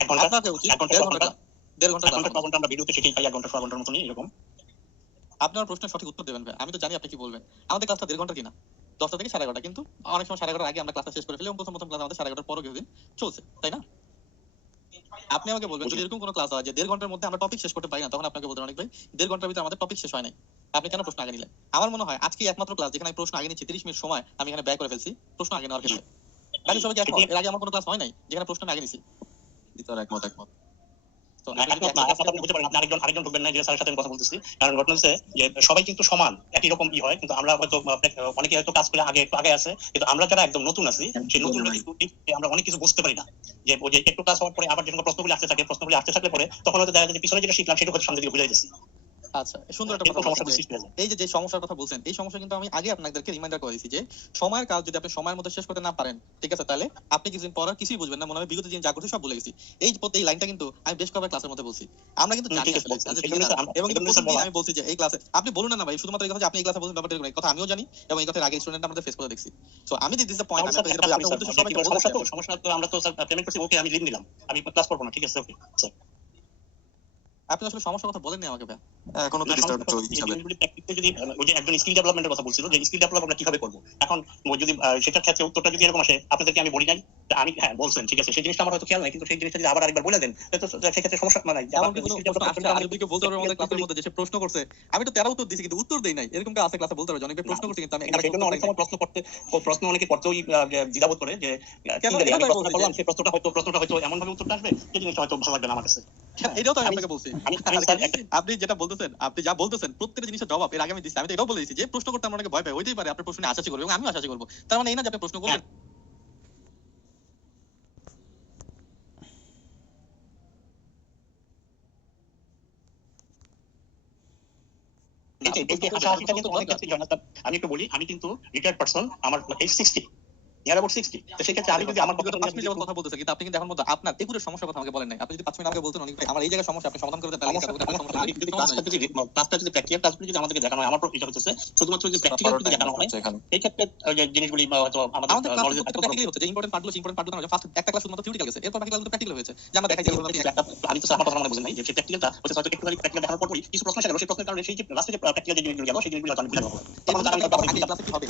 আপনাকে উচিত 1.5 ঘন্টা আমরা ভিডিওতে শিখেই পাই 1 ঘন্টা 1.5 ঘন্টার মতনই এরকম। আপনার প্রশ্নের সঠিক উত্তর দেবেন ভাই, আমি তো জানি আপনি কি বলবেন। আমাদের ক্লাসটা 1.5 ঘন্টা কিনা 10টা থেকে 11:30, কিন্তু অনেক সময় 11:30 আগে আমরা ক্লাসটা শেষ করে ফেলি এবং প্রথম ক্লাস আমাদের 11:30 পরও কিছুদিন চলছে, তাই না? আপনি আমাকে বলবেন যদি এরকম কোনো ক্লাস হয় যে 1.5 ঘন্টার মধ্যে আমরা টপিক শেষ করতে পারি না, তখন আপনাকে বলতে অনেক ভাই 1.5 ঘন্টার ভিতরে আমাদের টপিক শেষ হয় নাই, আপনি কেন প্রশ্ন আগে নিলেন? আমার মনে হয় আজকে একমাত্র ক্লাস যেখানে আমি প্রশ্ন আগে নিচ্ছি 30 মিনিট সময় আমি এখানে ব্যয় করে ফেলছি প্রশ্ন আগে নেওয়ার ক্ষেত্রে। বাকি সবাই কি একমত? এর আগে আমার কোনো ক্লাস হয় নাই যেখানে প্রশ্ন আমি আগে নিছি? একমত। তো আরেকজন ঢুকবেন না যে স্যারের সাথে কথা বলতেছি, কারণ ঘটনা হচ্ছে যে সবাই কিন্তু সমান একই রকম হয়, কিন্তু আমরা হয়তো অনেকে হয়তো কাজ করে আগে একটু আগে আছে, কিন্তু আমরা যারা একদম নতুন আছি সেই নতুন আমরা অনেক কিছু বুঝতে পারি না। যে ওই যে একটু ক্লাস হওয়ার পরে আবার যখন প্রশ্নগুলি আসতে থাকলে পরে তখন হয়তো দেখা যায় যে পিছনে যেটা শিখলাম সেটা হয়তো সামনে দিকে বুঝাই দিচ্ছি। আচ্ছা সুন্দর একটা কথা বলছেন। এই যে সমস্যার কথা বলছেন এই সমস্যা কিন্তু আমি আগে আপনাদেরকে রিমাইন্ডার করে দিয়েছি যে সময়ের কাজ যদি আপনি সময়ের মধ্যে শেষ করতে না পারেন ঠিক আছে তাহলে আপনি কিছুদিন পর কিছুই বুঝবেন না, মনে হয় বিগত দিন যা করছি সব ভুলে গেছি। এই লাইনটা কিন্তু আমি বেশ কয়েকবার ক্লাসের মধ্যে বলছি, আমরা কিন্তু জানি এবং আমি বলছি যে এই ক্লাসে আপনি বলুন না ভাই শুধুমাত্র এই কথা যে আপনি এই ক্লাসে বলছেন ব্যাপারটা এই কথা আমিও জানি এবং এই কথা আগে স্টুডেন্ট আমাদের ফেস করে দেখছি। সো আমি দিস দ্য পয়েন্ট আপনার উদ্দেশ্য সবাইকে সমস্যা তো আমরা তো স্যার পেমেন্ট করছি ওকে আমি লিভ নিলাম আমি ক্লাস করব না ঠিক আছে ওকে স্যার। আপনি আসলে সমস্যার কথা বলেননি আমাকে ভাই এখনো তো ডিস্টার্ব হিসাবে যদি ওই যে একজন স্কিল ডেভেলপমেন্টের কথা বলছিল যে স্কিল ডেভেলপ আমরা কিভাবে করব, এখন যদি সেটার ক্ষেত্রে উত্তরটা যদি এরকম আসে আপনাদেরকে আমি বলি নাই আমি হ্যাঁ বলছেন ঠিক আছে সেই জিনিসটা আমার হয়তো খেয়াল নাই, কিন্তু সেই জিনিসটা যদি আবার আরেকবার বলে দেন তো সেক্ষেত্রে সমস্যা নাই। বলতে পারবো আমাদের ক্লাসের মধ্যে যে প্রশ্ন করছে আমি তো 13 উত্তর দিয়েছি কিন্তু উত্তর দেই নাই, এরকম আছে ক্লাসে বলতে পারবে অনেক প্রশ্ন করছে কিন্তু আমি অনেক সময় প্রশ্ন অনেকে করতেও দ্বিধাবোধ করে যে সেই প্রশ্নটা হয়তো এমন ভাবে উত্তরটা আসবে যে জিনিসটা হয়তো ভালো লাগবে না আমার কাছে। এটাও তো আমি আপনাকে বলছি আপনি যেটা বলতেছেন আপনি যা বলতেছেন প্রত্যেকটা জিনিসের জবাব এর আগে আমি দিচ্ছি। আমি তো এটাও বলে দিচ্ছি যে প্রশ্ন করতে আমরা অনেকে ভয় পাই, হইতেই পারে আপনার প্রশ্নে আশা করবো এবং আমিও আশা করবো, তার মানে এই না যে আপনি প্রশ্ন করবেন। আমি একটু বলি আমি কিন্তু রিটায়ার্ড পারসন, আমার এজ 60 নিয়ার অ্যাবাউট 60, তো সেই ক্ষেত্রে আমি যদি আমার আপনি যেমন কথা বলতেছেন কিন্তু আপনি কিন্তু এখন মধ্যে আপনার একুরের সমস্যার কথা আমাকে বলেন নাই। আপনি যদি 5 মিনিট আগে বলতেন অনেক ভাই আমার এই জায়গায় সমস্যা আপনি সমাধান করে দেন তাহলে ক্লাসটা যদি প্র্যাকটিক্যাল ক্লাসগুলো যদি আমাদেরকে দেখানো হয় আমার এটা হচ্ছে শুধুমাত্র যদি প্র্যাকটিক্যাল যদি দেখানো হয় এই ক্ষেত্রে যে জিনিসগুলি হয়তো আমাদের নলেজে প্র্যাকটিক্যাল হচ্ছে যে ইম্পর্টেন্ট পার্টগুলো না ফার্স্ট একটা ক্লাস শুধুমাত্র থিওরিটিক্যাল গেছে এরপর বাকি ক্লাসগুলো প্র্যাকটিক্যাল হয়েছে যে আমরা দেখাই যে আমি তো আমার কথা মনে বুঝেন নাই যে প্র্যাকটিক্যালটা হচ্ছে হয়তো একটু প্র্যাকটিক্যাল দেখানোর পরই কিছু প্রশ্ন ছিল সেই প্রশ্নের কারণে সেই যে লাস্টে যে প্র্যাকটিক্যাল যে জিনিসগুলো গেল সেই জিনিসগুলো আমি বুঝে নেব তখন আমি আগে ক্লাসে কি হবে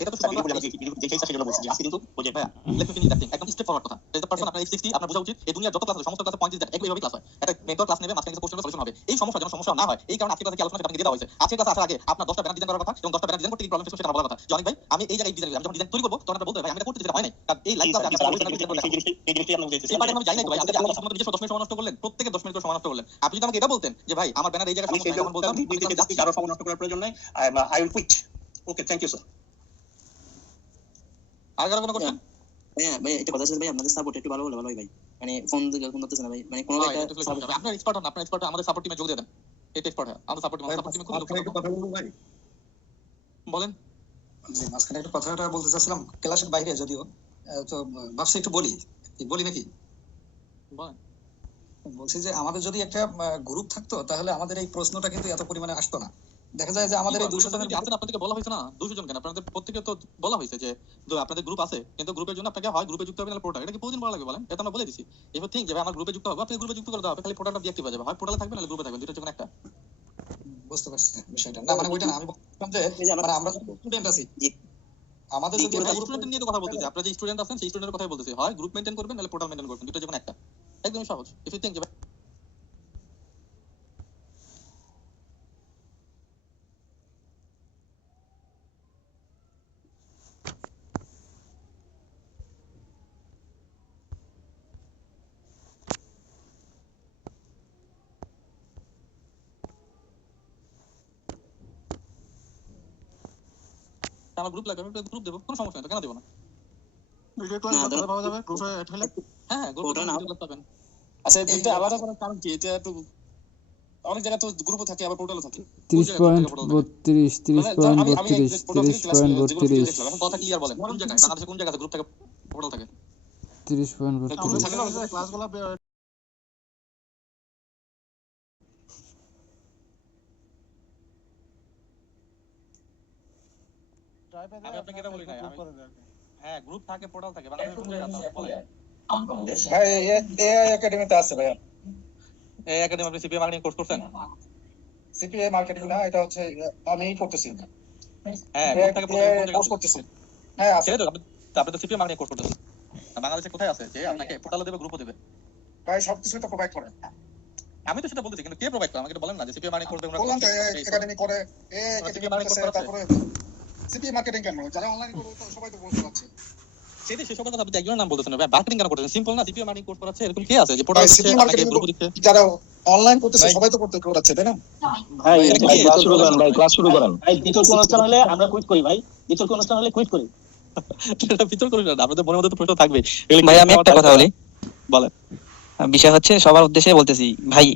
এটা তো শুধুমাত্র যে কেসটা সেগুলো বলছি যে আজকে কিন্তু ওই যে let me finish that thing একদম স্ট্রেট ফরওয়ার্ড কথা দ্য পারসন আপনার 60 আপনার বোঝা উচিত এই দুনিয়ার যত ক্লাস আছে সমস্ত ক্লাসে পয়েন্ট দ্যাট একইভাবে ক্লাস হয় একটা মেন্টর ক্লাস নেবে মাঝখানে কিছু কোশ্চেনের সলিউশন হবে এই সমস্যা যেন সমস্যা না হয় এই কারণে আজকে ক্লাসে আলোচনা আপনাকে দিয়ে দেওয়া হয়েছে। আজকে ক্লাসে আসার আগে আপনার 10টা ব্যানার ডিজাইন করার কথা এবং 10টা ব্যানার ডিজাইন করতে কি প্রবলেম সেটা বলার কথা যে অনেক ভাই আমি এই জায়গায় ডিজাইন আমি যখন ডিজাইন তৈরি করব তখন আপনারা বলতে ভাই আমি এটা করতে যেটা হয় নাই কারণ এই লাইভ ক্লাসে আমি আমি জানি না ভাই আপনি আমার শুধুমাত্র নিজস্ব 10 মিনিট সময় নষ্ট করলেন প্রত্যেককে 10 মিনিট করে সময় নষ্ট করলেন। আপনি যদি আমাকে এটা বলতেন যে ভাই আমার ব্যানার এই জায়গায় সমস্যা তখন বলতাম কারো সময় নষ্ট করার প্রয়োজন নাই I will quit okay thank you sir. আর কারো কোনো কোশ্চেন? হ্যাঁ ভাই এটা কথা আছে ভাই আপনাদের সাপোর্ট একটু ভালো হলে ভালো হয় ভাই মানে ফোন করতেছ না ভাই মানে কোনো একটা আপনার এক্সপার্ট হন আপনার এক্সপার্ট আমাদের সাপোর্ট টিমে যোগ দিয়ে দেন এটা এক্সপার্ট হয় আমাদের সাপোর্ট টিমে খুব কথা বলবো ভাই বলেন মাঝখানে একটা কথাটা বলতে চাচ্ছিলাম ক্লাসের বাইরে যদিও তো ভাবছি একটু বলি নাকি বলেন। বলছি যে আমাদের যদি একটা গ্রুপ থাকতো তাহলে আমাদের এই প্রশ্নটা কিন্তু এত পরিমাণে আসতো না। দেখা যায় যে আমাদের এই 200 জনের আপনাদেরকে বলা হয়েছে না 200 জন কেন আপনাদের প্রত্যেককে তো বলা হয়েছে যে আপনাদের গ্রুপ আছে কিন্তু গ্রুপের জন্য আপনাকে হয় গ্রুপে যুক্ত হবে না পোর্টাল এটা কি প্রতিদিন বলা লাগবে বলেন এটা আমরা বলে দিছি এবার থিং যে ভাই আমার গ্রুপে যুক্ত হবে আপনি গ্রুপে যুক্ত করে দাও খালি পোর্টালটা ডিঅ্যাক্টিভ হয়ে যাবে হয় পোর্টালে থাকবে না গ্রুপে থাকবে দুটোর জন্য একটা বুঝতে পারছি বিষয়টা না মানে ওইটা না আমি বলছিলাম যে মানে আমরা স্টুডেন্ট আছি আমাদের যদি স্টুডেন্ট নিয়ে তো কথা বলতেছি আপনারা যে স্টুডেন্ট আছেন সেই স্টুডেন্টের কথাই বলতেছি হয় গ্রুপ মেইনটেইন করবেন নাহলে পোর্টাল মেইনটেইন করবেন দুটোর জন্য একটা একদমই সহজ ইফ ইউ থিং যে আমার গ্রুপ লাগবে, আমি গ্রুপ দেবো, কোনো সমস্যা নেই, কেন দেবো না? ভিডিও ক্লাস করতে পাওয়া যাবে গ্রুপে অ্যাড হলে। হ্যাঁ গ্রুপে ওটা না। ভিডিও ক্লাস পাবেন। আচ্ছা এটা আলাদা করার কারণ কি? এটা তো অনেক জায়গায় তো গ্রুপও থাকে আবার পোর্টালও থাকে। 30.32 30.32 30.32 এখন কথা ক্লিয়ার বলেন, কোন জায়গায় বাংলাদেশে কোন জায়গায় গ্রুপ থাকে, পোর্টাল থাকে? 30.32 ক্লাসগুলো আমি আপনাকে এটা বলি নাই, হ্যাঁ গ্রুপ থাকে, পোর্টাল থাকে, বাংলাদেশে কোন জায়গায় আছে বলেন? ভাই এআই একাডেমিতে আছে ভাইয়া। এই একাডেমি আপনি সিপিএ মার্কেটিং কোর্স করছেন? সিপিএ মার্কেটিং না, এটা হচ্ছে আমি করতেছি। হ্যাঁ গ্রুপ থাকে, পোর্টাল কোন কোর্স জায়গায় করতেছি। হ্যাঁ আছে। সেটাই তো আপনি তো সিপিএ মার্কেটিং কোর্স করতেছেন। বাংলাদেশে কোথায় আছে যে আপনাকে পোর্টালে দেবে, গ্রুপও দেবে? ভাই সবকিছু তো প্রোভাইড করে। আমি তো সেটা বলতেছি, কিন্তু কে প্রোভাইড করে আমাকে বলেন না যে সিপিএ মার্কেটিং কোর্স দেবে? বললাম তো একাডেমি করে, একাডেমি করতেছে, তারপরে সিপিএ মার্কেটিং কেন? যারা অনলাইন করে তো সবাই তো বলতে পারছে। সেটা সেই সকল কথা আপনি একজনের নাম বলতেছেন না, মার্কেটিং কেন করতেছেন? সিম্পল না, সিপিএ মার্কেটিং কোর্স করাচ্ছে, এরকম কে আছে যে পোর্টাল দিচ্ছে আপনাকে গ্রুপ দিচ্ছে? যারা অনলাইন করতেছে সবাই তো করতে করাচ্ছে, তাই না? ভাই ক্লাস শুরু করেন, ভাই ক্লাস শুরু করেন। ভাই বিতর্ক অনুষ্ঠান হলে আমরা কুইট করি, ভাই বিতর্ক অনুষ্ঠান হলে কুইট করি। এটা বিতর্ক করি না, আপনাদের মনের মধ্যে তো প্রশ্ন থাকবে। ভাই আমি একটা কথা বলি, বলেন। বিষয় হচ্ছে সবার উদ্দেশ্যে বলতেছি ভাই,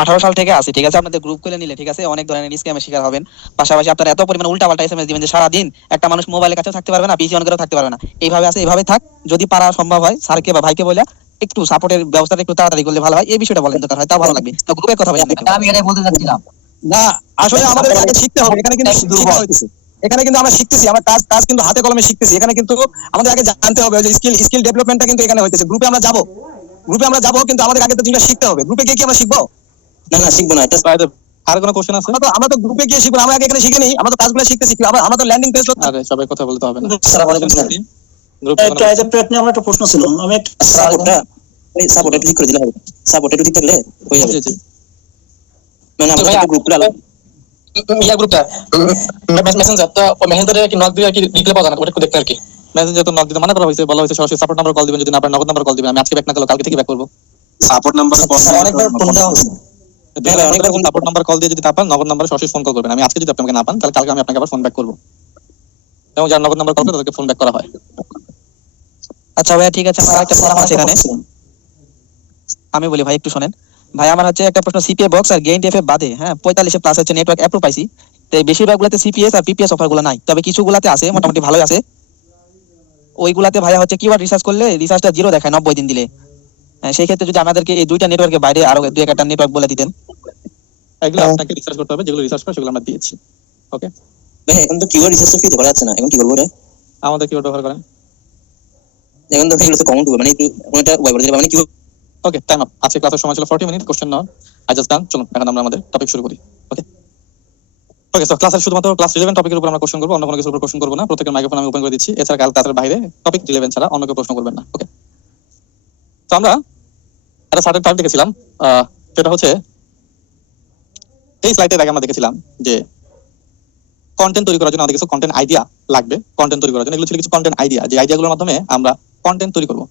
18 সাল থেকে আছে, ঠিক আছে? আপনাদের গ্রুপ খুলে নিলে, ঠিক আছে, অনেক ধরনের স্ক্যামের শিকার হবেন। পাশাপাশি আপনারা এত পরিমাণে উল্টাপাল্টা এসএমএস দিবেন যে সারাদিন একটা মানুষ মোবাইলের কাছে থাকতে পারবে না, পিসি অন করেও থাকতে পারবে না। এইভাবে আছে, এইভাবে থাক। যদি পারা সম্ভব হয় স্যারকে বা ভাইকে বলে একটু সাপোর্টের ব্যবস্থাটা একটু তাড়াতাড়ি করলে ভালো হয়। এই বিষয়টা বলেন দরকার হয়, তাও ভালো লাগবে। তো গ্রুপের কথা বলেন। আমি এটাই বলতে চাচ্ছিলাম। না আসলে আমাদের আগে শিখতে হবে, এখানে কিন্তু শেখা হইতেছে। এখানে কিন্তু আমরা শিখতেছি, আমরা কাজ কিন্তু হাতে কলমে শিখতেছি। এখানে কিন্তু আমাদের আগে জানতে হবে যে স্কিল ডেভেলপমেন্টটা কিন্তু এখানে হইতেছে। গ্রুপে আমরা যাব, কিন্তু আমাদের আগে তো জিনিসটা শিখতে হবে। গ্রুপে গিয়ে কি আমরা শিখবো? না না, শিখবো না। এটা আর কোনো কোশ্চেন আছে? আমরা তো গ্রুপে গিয়ে শিখবো, আমরা আগে এখানে শিখে নিই, আমরা তো কাজগুলো শিখতেছি। আমরা তো ল্যান্ডিং পেজ। আরে সবাই কথা বলতে হবে না। আসসালামু আলাইকুম স্যার। একটা এজ প্রেট নিয়ে আমার একটা প্রশ্ন ছিল। আমি সাপোর্টটা ঠিক করে দিলে হবে। সাপোর্টটা ঠিক থাকলে হয়ে যাবে। মানে আমরা গ্রুপটা ইয়া গ্রুপটা মেসেঞ্জার তো মেসেঞ্জারে কি নক দিয়ে কি রিপ্লাই পাওয়া যায় না, ওটা একটু দেখতে আর কি। মেসেঞ্জার তো নক দিতে মানা করা হয়েছে, বলা হয়েছে সরাসরি সাপোর্ট নাম্বার কল দিবেন, যদি না পারেন নগদ নাম্বার কল দিবেন। আমি আজকে ব্যাক না করলে কালকে থেকে ব্যাক করব। সাপোর্ট নাম্বার অনেকবার ফোন দেওয়া হচ্ছে। সাপোর্ট নাম্বার কল দিয়ে যদি না পান, নগদ নাম্বারে সরাসরি ফোন কল করবেন। আমি আজকে যদি আপনাকে না পান, তাহলে কালকে আমি আপনাকে আবার ফোন ব্যাক করব। এবং যার নগদ নাম্বার কল করে তাদেরকে ফোন ব্যাক করা হয়। আচ্ছা ভাইয়া, ঠিক আছে। আমার একটা প্রশ্ন আছে এখানে, আমি বলি ভাই একটু শুনেন। ভাই আমার হচ্ছে একটা প্রশ্ন, সিপিএ বক্স আর গেইন এফএ বাদে, হ্যাঁ 45 প্লাস হচ্ছে নেটওয়ার্ক অ্যাপ্রুভ পাইছি। তো এই বেশিরভাগগুলোতে সিপিএস আর পিপিএস অফার গুলো নাই, তবে কিছুগুলাতে আছে, মোটামুটি ভালোই আছে। ওইগুলাতে ভাইয়া হচ্ছে কিওয়ার্ড রিসার্চ করলে রিসার্চটা 0 দেখায় 90 দিন দিলে। সেই ক্ষেত্রে যদি আমাদেরকে এই দুইটা নেটওয়ার্কের বাইরে আরো দুই একটা নেটওয়ার্ক বলে দিতেন। এগুলো আপনাকে রিসার্চ করতে হবে, যেগুলো রিসার্চ করে সেগুলো আমরা দিয়েছি। ওকে ভাই এখন তো কিওয়ার্ড রিসার্চ ফ্রিতে করা যাচ্ছে না, এখন কি করবো রে? আমাদের কিওয়ার্ড ব্যবহার করেন। এখন তো এগুলো তো কমন হবে, মানে একটু ওটা ওয়েব করে দিলে মানে কি। Okay time up. আজকে ক্লাসের সময় ছিল 40 minute, question now I just done. চলুন এখন আমরা আমাদের টপিক শুরু করি। ওকে সো ক্লাসের শুধুমাত্র ক্লাস 11 টপিকের উপর আমরা কোশ্চেন করব, অন্য কোনো কিছুর উপর কোশ্চেন করব না। প্রত্যেকের মাইক্রোফোন আমি ওপেন করে দিচ্ছি। এছাড়া ক্লাসের বাইরে টপিক 11 ছাড়া অন্য কেউ প্রশ্ন করবেন না। ওকে তো আমরা একটা সার্টেন টাইম দেখেছিলাম, সেটা হচ্ছে এই স্লাইডের আগে আমরা দেখেছিলাম যে কন্টেন্ট তৈরি করার জন্য আমাদের কিছু কন্টেন্ট আইডিয়া লাগবে। কন্টেন্ট তৈরি করার জন্য এগুলো ছিল কিছু কন্টেন্ট আইডিয়া, যে আইডিয়াগুলোর মাধ্যমে আমরা কন্টেন্ট তৈরি করব।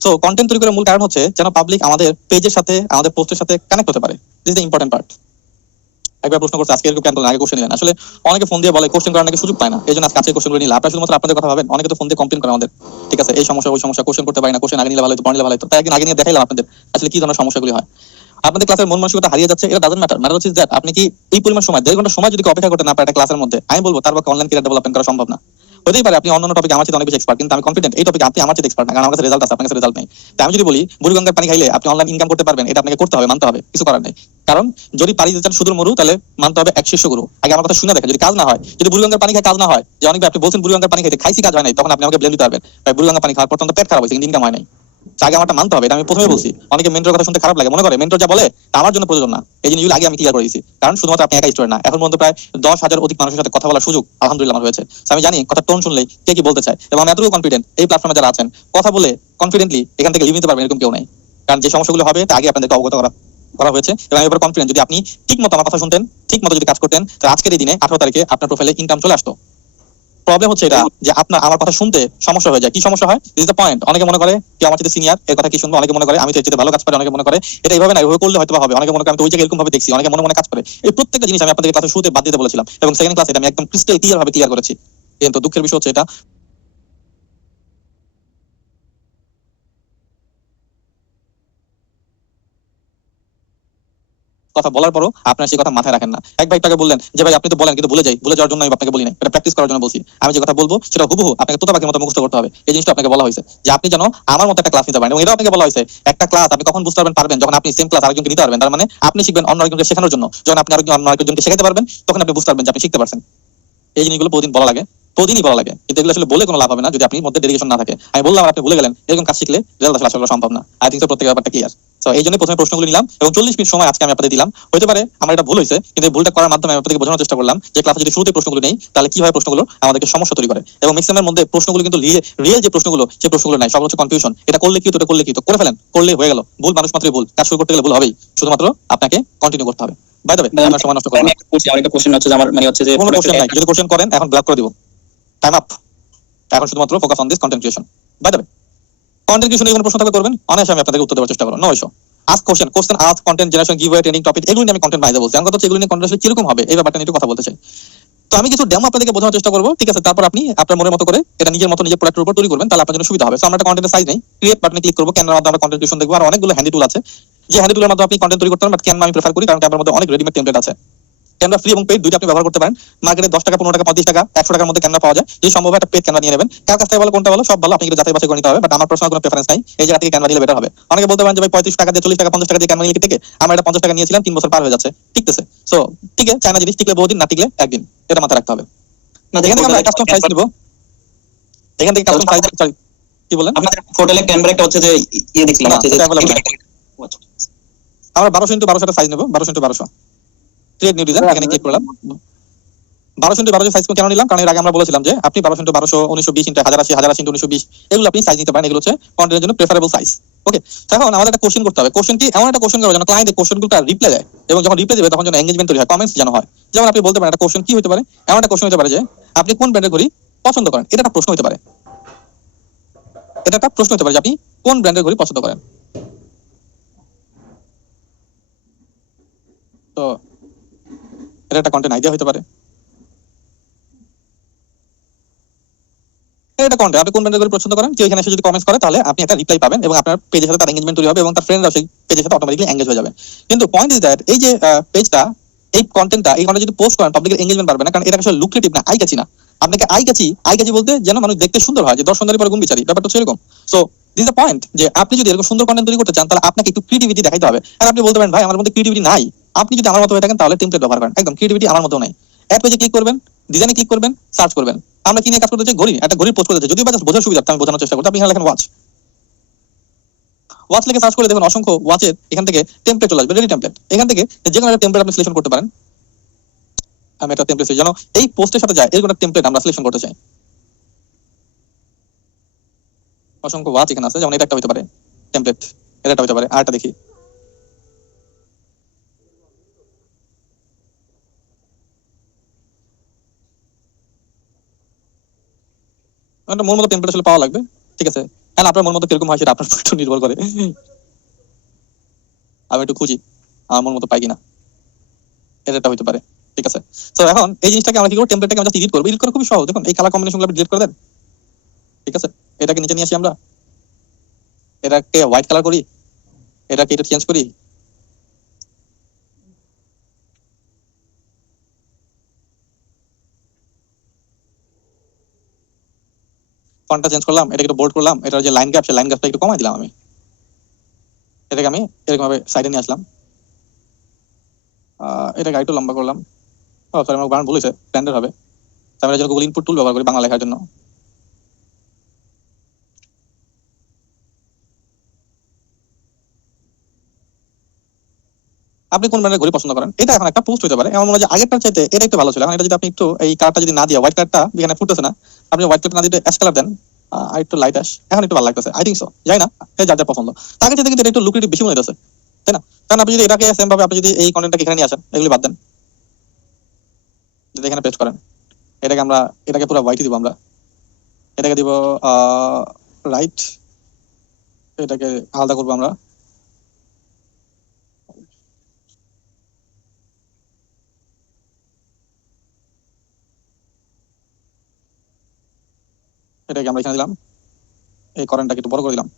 সো কন্টেন্ট তৈরি করার মূল কারণ হচ্ছে যেন পাবলিক আমাদের পেজের সাথে, আমাদের পোস্টের সাথে কানেক্ট হতে পারে। This is the important part. একবার প্রশ্ন করতে আজকে এরকম কেন আগে কোশ্চেন নেবেন। আসলে অনেকে ফোন দিয়ে বলে কোশ্চেন করার নাকি সুযোগ পায় না, এই জন্য আজকে কোশ্চেন করে নিলাম। আপনারা শুধুমাত্র আপনাদের কথা ভাবেন। অনেকে তো ফোন দিয়ে কমপ্লেন করে আমাদের, ঠিক আছে, এই সমস্যা ওই সমস্যা, কোশ্চেন করতে পারি না, কোশ্চেন আগে নিলে ভালো হতো, পড়লে ভালো হতো। তাই একদিন আগে নিয়ে দেখাইলাম আপনাদের আসলে কি ধরনের সমস্যাগুলি হয়। আপনাদের ক্লাসের মন মানসিকতা হারিয়ে যাচ্ছে, এটা ডাজন্ট ম্যাটার। ম্যাটার হচ্ছে দ্যাট আপনি কি এই পরিমাণ সময় 1.5 ঘন্টা সময় যদি অপেক্ষা করতে না পারেন একটা ক্লাসের মধ্যে, আমি বলবো তার পক্ষে অনলাইন ক্যারিয়ার ডেভেলপমেন্ট করা সম্ভব না। হতেই পারে আপনি অন্যান্য টপিকে আমার চেয়ে অনেক বেশি এক্সপার্ট, কিন্তু আমি কনফিডেন্ট এই টপিকে আপনি আমার চেয়ে এক্সপার্ট না, কারণ আমার কাছে রেজাল্ট আছে, আপনার কাছে রেজাল্ট নেই। তাই আমি যদি বলি বুড়িগঙ্গার পানি খাইলে আপনি অনলাইন ইনকাম করতে পারবেন, এটা আপনাকে করতে হবে, মানতে হবে, কিছু করার নেই। কারণ যদি পানি দিতে চান সুদূর মরু, তাহলে মানতে হবে এক শীর্ষ গুরু। আগে আমার কথা শুনে দেখেন, যদি কাজ না হয়, যদি বুড়িগঙ্গার পানি খায় কাজ না হয়, যে অনেক আপনি বলছেন বুড়িগঙ্গার পানি খাইতে খাইছি কাজ হয় নাই, তখন আপনি আমাকে ব্লেম দিতে পারবেন ভাই বুড়িগঙ্গার পানি খাওয়ার পর তো পেট খারাপ হয়েছে কিন্তু ইনকাম হয় নাই। আগে আমারটা মানতে হবে, এটা আমি প্রথমে বলছি। অনেকে মেন্টর কথা শুনতে খারাপ লাগে, মনে করে মেন্টর যা বলে তা আমার জন্য প্রয়োজন না। এই জিনিসগুলো আগে আমি ক্লিয়ার করে দিয়েছি, কারণ শুধুমাত্র আপনি একা স্টুডেন্ট না, এখন পর্যন্ত প্রায় 10,000 অধিক মানুষের সাথে কথা বলার সুযোগ আলহামদুলিল্লাহ আমার হয়েছে। আমি জানি কথা টোন শুনলেই কে কি বলতে চায়, এবং আমি এতটুকু কনফিডেন্ট এই প্ল্যাটফর্মে যারা আছেন কথা বলে কনফিডেন্টলি এখান থেকে লিভ নিতে পারবেন এরকম কেউ নাই। কারণ যে সমস্যাগুলো হবে তা আগে আপনাদেরকে অবগত করা হয়েছে, এবং আমি এবার কনফিডেন্ট যদি আপনি ঠিক মতো আমার কথা শুনতেন, ঠিক মতো যদি কাজ করতেন, তাহলে আজকের এই দিনে 18 তারিখে আপনার প্রোফাইলে ইনকাম চলে আসতো। প্রবলেম হচ্ছে এটা যে আপনার আমার কথা শুনতে সমস্যা হয়ে যায়। কি সমস্যা হয়? This is the point. অনেকে মনে করে কি আমার চেয়ে সিনিয়র, এর কথা কি শুনবো। অনেকে মনে করে আমি তো এর চেয়ে ভালো কাজ পারি, অনেকে মনে করে এটা এইভাবে না এইভাবে করলে হয়তো হবে। অনেকে মনে করে আমি তো ওই জায়গায় এরকম ভাবে দেখছি, অনেকে মনে মনে কাজ করে। এই প্রত্যেকটা জিনিস আমি আপনাদের ক্লাসে শুরুতে বাদ দিতে বলেছিলাম, এবং সেকেন্ড ক্লাসে আমি একদম ক্রিস্টাল ক্লিয়ার ভাবে ক্লিয়ার করেছি। কিন্তু দুঃখের বিষয় হচ্ছে এটা কথা বলার পরও আপনার সেই কথা মাথায় রাখেন না। এক ভাই তাকে বললেন যে ভাই আপনি তো বলেন কিন্তু ভুলে যাই, ভুলে যাওয়ার জন্য আমি আপনাকে বলি না, এটা প্র্যাকটিস করার জন্য বলছি। আমি যে কথা বলবো সেটা হুবহু আপনাকে তোতা পাখির মতো মুখস্থ করতে হবে। এই জিনিসটা আপনাকে বলা হয়েছে যে আপনি যেন আমার মতো একটা ক্লাস নিতে পারেন, এবং এটাও আপনাকে বলা হয়েছে একটা ক্লাস আপনি কখন বুঝতে পারবেন যখন আপনি সেম ক্লাস আরেকজনকে নিতে পারবেন। তার মানে আপনি শিখবেন অন্য আরেকজনকে শেখানোর জন্য, যখন আপনি অন্য আরেকজনকে শেখাতে পারবেন তখন আপনি বুঝতে পারবেন যে আপনি শিখতে পারছেন। এই জিনিসগুলো প্রতিদিন বলা লাগে, প্রতিদিনই বলা লাগে, কিন্তু এগুলো আসলে বলে কোনো লাভ হবে না যদি আপনি মধ্যে ডেডিকেশন না থাকে। আমি বললাম আপনি ভুলে গেলেন, এরকম কাজ শিখলে রেজাল্ট আসলে সম্ভব না। আই থিংক প্রত্যেক ব্যাপারটা ক্লিয়ার। তো এই জন্য প্রথমে প্রশ্নগুলো নিলাম এবং 40 মিনিট সময় আজকে আমি আপনাদের দিলাম। হতে পারে আমার এটা ভুল হয়েছে, কিন্তু এই ভুলটা করার মাধ্যমে আমি আপনাদেরকে বোঝানোর চেষ্টা করলাম যে ক্লাসে যদি শুরুতে প্রশ্নগুলো নেই তাহলে কিভাবে প্রশ্নগুলো আমাদেরকে সমস্যা তৈরি করে, এবং ম্যাক্সিমামের মধ্যে প্রশ্নগুলো কিন্তু রিয়েল যে প্রশ্নগুলো সেই প্রশ্নগুলো নাই, সব হচ্ছে কনফিউশন। এটা করলে কি হতো, এটা করলে কি হতো, করে ফেলেন, করলে হয়ে গেল। ভুল মানুষ মাত্রই ভুল, কাজ শুরু করতে গেলে ভুল হবেই, শুধুমাত্র আপনাকে কন্টিনিউ করতে হবে। বাই দ্য ওয়ে আমার সময় নষ্ট করবেন না। আরেকটা কোশ্চেন হচ্ছে যে আমার মানে হচ্ছে যে কোনো কোশ্চেন নাই, যদি কোশ্চেন করেন এখন ব্লক করে দিব, টাইম আপ। এখন শুধুমাত্র focus on this content creation. By the way content ক্রিয়েশনে কোনো প্রশ্ন থাকলে করবেন, অনায়াসে আমি আপনাদেরকে উত্তর দেওয়ার চেষ্টা করব। No issue. Ask question, question ask, content generation, giveaway, training topic, এগুলো নিয়ে আমি কন্টেন্ট বানাইতে বলছি। আমি কথা হচ্ছে এগুলো নিয়ে কন্টেন্ট আসলে কিরকম হবে এই ব্যাপারটা নিয়ে একটু কথা বলতে চাই। তো আমি কিছু ডেমো আপনাদেরকে বোঝানোর চেষ্টা করবো, ঠিক আছে? তারপর আপনি আপনার মনের মতো করে এটা নিজের মতো নিজের প্রোডাক্টের উপর তৈরি করবেন, তাহলে আপনার জন্য সুবিধা হবে। সো আমরা একটা কন্টেন্টের সাইজ নেই, ক্রিয়েট বাটনে ক্লিক করবো, ক্যানভার মাধ্যমে আমরা কন্টেন্ট ক্রিয়েশন দেখবো। আর অনেকগুলো হ্যান্ডি টুল আছে, যে হ্যান্ডি টুলের মাধ্যমে আপনি কন্টেন্ট তৈরি করতে পারেন, বাট ক্যানভা আমি প্রেফার করি কারণ ক্যানভার মধ্যে অনেক রেডিমেড টেমপ্লেট আছে। ক্যানভা ফ্রি এবং পেইড দুইটা আপনি ব্যবহার করতে পারেন। মার্কেটে 10 টাকা, 15 টাকা, 35 টাকা, 100 টাকার মধ্যে ক্যানভা পাওয়া যায়। যদি সম্ভব হয় একটা পেইড ক্যানভা নিয়ে নেবেন। কার কাছ থেকে ভালো কোনটা ভালো সব ভালো, আপনি কিন্তু যাচাই বাছাই করে নিতে হবে। বাট আমার পার্সোনাল কোনো প্রেফারেন্স নাই, এই জায়গা থেকে ক্যানভা নিলে বেটার হবে। অনেকে বলতে পারেন যে ভাই 35 টাকা দিয়ে, 40 টাকা, 50 টাকা দিয়ে ক্যানভা নিলে থেকে আমরা এটা 50 টাকা নিয়েছিলাম, 3 বছর পার হয়ে যাচ্ছে, ঠিকতেছে। সো ঠিক আছে, চায়না জিনিস টিকলে বহুদিন, না টিকলে একদিন, এটা মাথায় রাখতে হবে। এখান থেকে আমরা কাস্টম সাইজ নিব, এখান থেকে কাস্টম সাইজ কি বলেন আপনাদের পোর্টালে ক্যানভা একটা হচ্ছে যে ইয়ে দেখলাম হচ্ছে যে আমরা 1200 ইনটু 1200 সাইজ নেব, 1200 ইনটু 1200 ক্রিয়েট নিউ ডিজাইন, এখানে ক্লিক করলাম। 1200 ইনটু 1200 সাইজ কেন নিলাম, কারণ এর আগে আমরা বলেছিলাম যে আপনি 1200 ইনটু 1200, 1920 ইনটু 1080, 1080 ইনটু 1920 এগুলো আপনি সাইজ নিতে পারেন। এগুলো হচ্ছে কন্টেন্টের জন্য প্রেফারেবল সাইজ। ওকে, এখন আমাদের একটা কোশ্চেন করতে হবে। কোশ্চেন কি এমন একটা কোশ্চেন করব যেন ক্লায়েন্ট এই কোশ্চেনগুলো রিপ্লাই দেয়, এবং যখন রিপ্লাই দেবে তখন যেন এনগেজমেন্ট তৈরি হয়, কমেন্টস যেন হয়। যেমন আপনি বলতে পারেন একটা কোশ্চেন কি হতে পারে, এমন একটা কোশ্চেন হতে পারে যে আপনি কোন ব্র্যান্ডের ঘড়ি পছন্দ করেন, এটা একটা প্রশ্ন হতে পারে। এটা একটা প্রশ্ন হতে পারে যে আপনি কোন ব্র্যান্ডের ঘড়ি পছন্দ করেন। তো এটা একটা কন্টেন্ট আইডিয়া হতে পারে। এটা কন্টেন্ট আপনি কোন ব্র্যান্ডের ঘড়ি পছন্দ করেন, কেউ এখানে এসে যদি কমেন্টস করে তাহলে আপনি একটা রিপ্লাই পাবেন, এবং আপনার পেজের সাথে তার এনগেজমেন্ট তৈরি হবে, এবং তার ফ্রেন্ডরা সেই পেজের সাথে অটোমেটিক্যালি এনগেজ হয়ে যাবে। কিন্তু পয়েন্ট ইজ দ্যাট এই যে পেজটা, এই কন্টেন্টটা, এই কন্টেন্ট যদি পোস্ট করেন পাবলিকের এনগেজমেন্ট পারবে না, কারণ এটা আসলে লুক্রেটিভ না, আই কাছি না। আপনাকে আই কাছি বলতে যেন মানুষ দেখতে সুন্দর হয়, যে দর্শনদারি পরে গুণ বিচারি, ব্যাপারটা হচ্ছে এরকম। সো দিস দ্য পয়েন্ট, যে আপনি যদি এরকম সুন্দর কন্টেন্ট তৈরি করতে চান তাহলে আপনাকে একটু ক্রিয়েটিভিটি দেখাইতে হবে। আর আপনি বলতে পারেন ভাই আমার মধ্যে ক্রিয়েটিভিটি নাই, আপনি যদি আমার মতো হয়ে থাকেন তাহলে টেমপ্লেট ব্যবহার করেন, একদম ক্রিয়েটিভিটি আমার মতো নাই। অ্যাড পেজে ক্লিক করবেন, ডিজাইনে ক্লিক করবেন, সার্চ করবেন। আমরা কি নিয়ে কাজ করতে চাই, ঘড়ি, একটা ঘড়ির পোস্ট করতে চাই, যদিও বা বোঝার সুবিধা আমি বোঝানোর চেষ্টা করছি। আপনি এখানে লেখেন ওয়াচ লিখে সার্চ করে দেখুন অসংখ্য ওয়াচের এখান থেকে টেমপ্লেট চলে আসবে, রেডি টেমপ্লেট। এখান থেকে যে কোনো একটা টেমপ্লেট আপনি সিলেকশন করতে পারেন। আমি একটা টেমপ্লেট যেন এই পোস্টের সাথে যায় এরকম একটা টেমপ্লেট আমরা সিলেকশন করতে চাই। অসংখ্য ওয়াচ এখানে আছে, যেমন এটা একটা হতে পারে টেমপ্লেট, এটা একটা হতে পারে। আরটা দেখি, একটা মন মতো টেমপ্লেট আসলে পাওয়া লাগবে, ঠিক আছে? হ্যাঁ, আপনার মন মতো কিরকম হয় সেটা আপনার উপর একটু নির্ভর করে। আমি একটু খুঁজি আমার মন মতো পাই কিনা, এটা একটা হতে পারে, ঠিক আছে? তো এখন এই জিনিসটাকে আমরা কি করব, টেমপ্লেটটাকে আমরা এডিট করব। এডিট করা খুবই সহজ, দেখুন এই কালার কম্বিনেশনগুলো আপনি ডিলিট করে দেন, ঠিক আছে? এটাকে নিচে নিয়ে আসি আমরা, এটাকে হোয়াইট কালার করি, এটাকে এটা চেঞ্জ করি, ফন্টটা চেঞ্জ করলাম, এটাকে একটু বোল্ড করলাম, এটার যে লাইন গ্যাপ সেই লাইন গ্যাপটা একটু কমাই দিলাম আমি, এটাকে আমি এরকম ভাবে সাইডে নিয়ে আসলাম, এটাকে একটু লম্বা করলাম। ও সরি, আমার বানান ভুল হয়েছে, স্ট্যান্ডার্ড হবে। আমি এর জন্য গুগল ইনপুট টুল ব্যবহার করি বাংলা লেখার জন্য। আপনি কোন ব্র্যান্ডের ঘড়ি পছন্দ করেন, এটা এখন একটা পোস্ট হতে পারে। আমার মনে হয় যে আগেরটার চাইতে এটা একটু ভালো ছিল। এখন এটা যদি আপনি একটু এই কালারটা যদি না দিয়ে, হোয়াইট কালারটা এখানে ফুটতেছে না, আপনি হোয়াইট কালার না দিয়ে অ্যাশ কালার দেন, আর একটু লাইট অ্যাশ, এখন একটু ভালো লাগতেছে, আই থিঙ্ক সো। যাই না, যার যার পছন্দ। তাকে চাইতে কিন্তু এটা একটু লুক্রেটিভ বেশি মনে হইতেছে, তাই না? কারণ আপনি যদি এটাকে সেম ভাবে আপনি যদি এই কন্টেন্টটাকে এখানে নিয়ে আসেন, এগুলি বাদ দেন, যদি এখানে পেস্ট করেন, এটাকে আমরা এটাকে পুরো হোয়াইটই দিব, আমরা এটাকে দিব রাইট, এটাকে আলাদা করবো আমরা। এটাকে আমরা এখানে দিলাম, এই করেন্টটাকে একটু বড় করে দিলাম,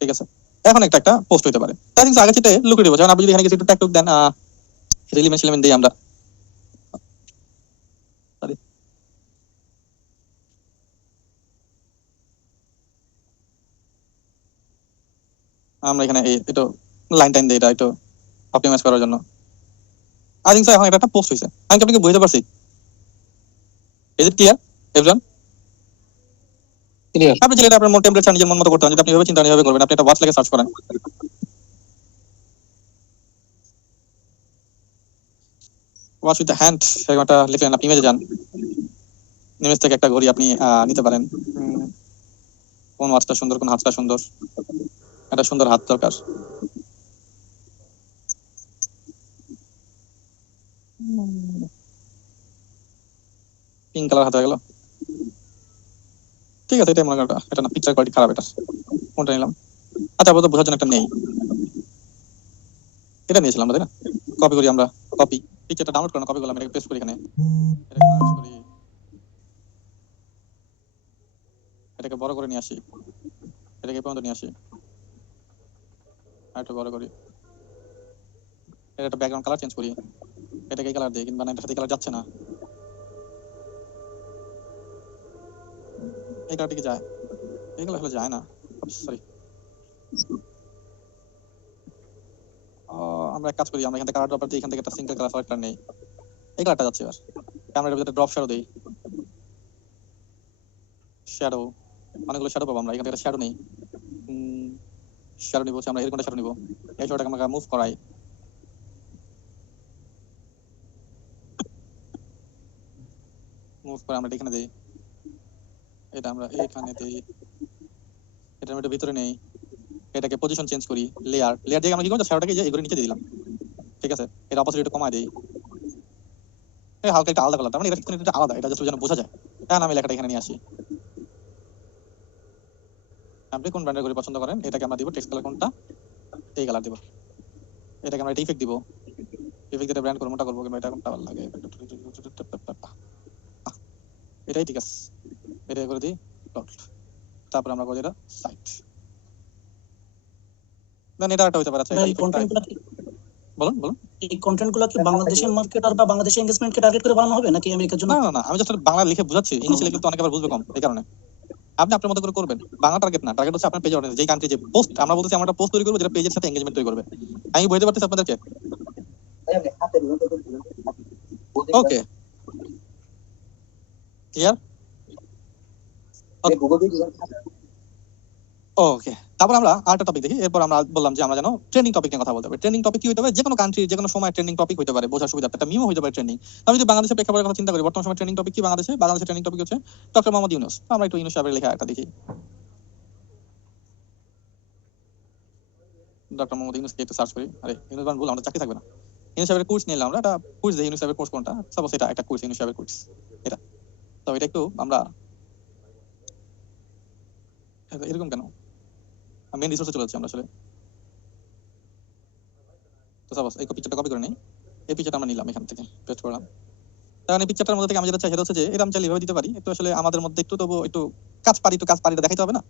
ঠিক আছে। এখন একটা পোস্ট হইতে পারে, তাই কিন্তু আগে চিটে লুকিয়ে দেবো। যেমন আপনি যদি এখানে কিছু একটু ট্যাগ দেন, এলিমেন্ট দিই আমরা, সরি আমরা এখানে একটু লাইন টাইন দিই, এটা একটু অপটিমাইজ করার জন্য। আই থিংক এখন একটা পোস্ট হয়েছে, আমি কি আপনাকে বুঝতে পারছি? Is it clear everyone? আপনি যেটা আপনার মন টেম্পলেচার নিজের মন মতো করতে যদি আপনি এভাবে চিন্তা এভাবে করবেন, আপনি একটা ওয়াচ লেগে সার্চ করেন, ওয়াচ উইথ দ্য হ্যান্ড এরকম একটা লিখলেন, আপনি ইমেজে যান, ইমেজ থেকে একটা ঘড়ি আপনি নিতে পারেন। কোন ওয়াচটা সুন্দর, কোন হাতটা সুন্দর, একটা সুন্দর হাত দরকার। পিঙ্ক কালার হাতে হয়ে গেল, ঠিক আছে। এটা মনে করেন এটা না, পিকচার কোয়ালিটি খারাপ, এটা কোনটা নিলাম? আচ্ছা আপাতত বোঝার জন্য একটা নেই, এটা নিয়েছিলাম আমরা, তাই না? কপি করি আমরা, কপি পিকচারটা ডাউনলোড করলাম, কপি করলাম, এটাকে পেস্ট করি এখানে, এটাকে মার্জ করি, এটাকে বড় করে নিয়ে আসি, এটাকে পর্যন্ত নিয়ে আসি, আর একটু বড় করি, এটা একটা ব্যাকগ্রাউন্ড কালার চেঞ্জ করি, এটাকে এই কালার দিই, কিন্তু এটার সাথে কালার যাচ্ছে না, এই কালারটিকে যায়, এইগুলো আসলে যায় না, সরি। আমরা এক কাজ করি, আমরা এখান থেকে কালার ড্রপার দিই, এখান থেকে একটা সিঙ্গেল কালার সিলেক্টর নেই, এই কালারটা যাচ্ছে। এবার আমরা এর ভিতরে ড্রপ শ্যাডো দেই, শ্যাডো অনেকগুলো শ্যাডো পাবো আমরা, এখান থেকে শ্যাডো নেই, শ্যাডো নিব, আমরা এরকমটা শ্যাডো নিব, এই শ্যাডোটাকে আমরা মুভ করাই, মুভ করে আমরা এখানে দেই, এটা আমরা এখানে দেই, এটা আমরা ভিতরে নেই, এটাকে পজিশন চেঞ্জ করি, লেয়ার দিয়ে আমরা কি করব, শ্যাডোটাকে এই করে নিচে দিয়ে দিলাম, ঠিক আছে। এর অপোজিট কমায় দেই, এই হালকা একটা আলাদা কালার, মানে এটা কিন্তু আলাদা, এটা জাস্ট যেন বোঝা যায়। এখন আমি লেখাটা এখানে নিয়ে আসি, আপনি কোন ব্র্যান্ডের ঘড়ি পছন্দ করেন, এটাকে আমরা দিব টেক্সট কালার কোনটা, এই কালার দিব, এটাকে আমরা ইফেক্ট দিব, ইফেক্ট দিয়ে ব্র্যান্ড করব, মোটা করব, কিংবা এটা কোনটা ভালো লাগে, এটাই ঠিক আছে, এটা করে দিই ডট, তারপর আমরা করে দিই সাইট, দেন এটা একটা হইতে পারে। আচ্ছা এই কন্টেন্টগুলো কি বলুন বলুন, এই কন্টেন্টগুলো কি বাংলাদেশের মার্কেটার বা বাংলাদেশের এনগেজমেন্টকে টার্গেট করে বানানো হবে নাকি আমেরিকার জন্য? না, আমি জাস্ট বাংলা লিখে বুঝাচ্ছি, ইংলিশে লিখলে তো অনেক আবার বুঝবে কম, এই কারণে আপনি আপনার মতো করে করবেন। বাংলা টার্গেট না, টার্গেট হচ্ছে আপনার পেজের অডিয়েন্স, যেই কান্ট্রি যে পোস্ট, আমরা বলতেছি আমরা একটা পোস্ট তৈরি করব যেটা পেজের সাথে এনগেজমেন্ট তৈরি করবে। আমি বুঝাতে পারতেছি আপনাদেরকে? Okay clear? ওকে, তারপর আমরা আরেকটা টপিক দেখি, এরপর আমরা বললাম যে আমরা যেন ট্রেন্ডিং টপিক নিয়ে কথা বলতে হবে। ট্রেন্ডিং টপিক কি হতে পারে, যে কোনো কান্ট্রি যে কোনো সময় ট্রেন্ডিং টপিক হতে পারে, বোঝার সুবিধা একটা মিমও হতে পারে ট্রেন্ডিং। আমি যদি বাংলাদেশের প্রেক্ষাপটের কথা চিন্তা করি, বর্তমান সময় ট্রেন্ডিং টপিক কি বাংলাদেশের ট্রেন্ডিং টপিক হচ্ছে ডক্টর মোহাম্মদ ইউনূস। আমরা একটু ইউনূস সাহেবের লেখা একটা দেখি, ডক্টর মোহাম্মদ ইউনূসকে একটু সার্চ করি। আরে ইউনূস বান ভুল, আমরা চাকরি থাকবে না। ইউনূস সাহেবের কোর্স নিলাম আমরা, একটা কোর্স দেই, ইউনূস সাহেবের কোর্স কোনটা, সাপোজ এটা একটা কোর্স, ইউনূস সাহেবের কোর্স এটা, তো এটা একটু আমরা এরকম কেন মেইন রিসোর্সে চলে যাচ্ছি আমরা আসলে। তো সাপোজ এই পিকচারটা কপি করে নেই, এই পিকচারটা আমরা নিলাম, এখান থেকে পেস্ট করলাম। কারণ এই পিকচারটার মধ্যে থেকে আমি যেটা চাই সেটা হচ্ছে যে এটা আমি চাইলে এভাবে দিতে পারি, একটু আসলে আমাদের মধ্যে একটু তবু একটু কাজ পারিটা দেখাইতে হবে না,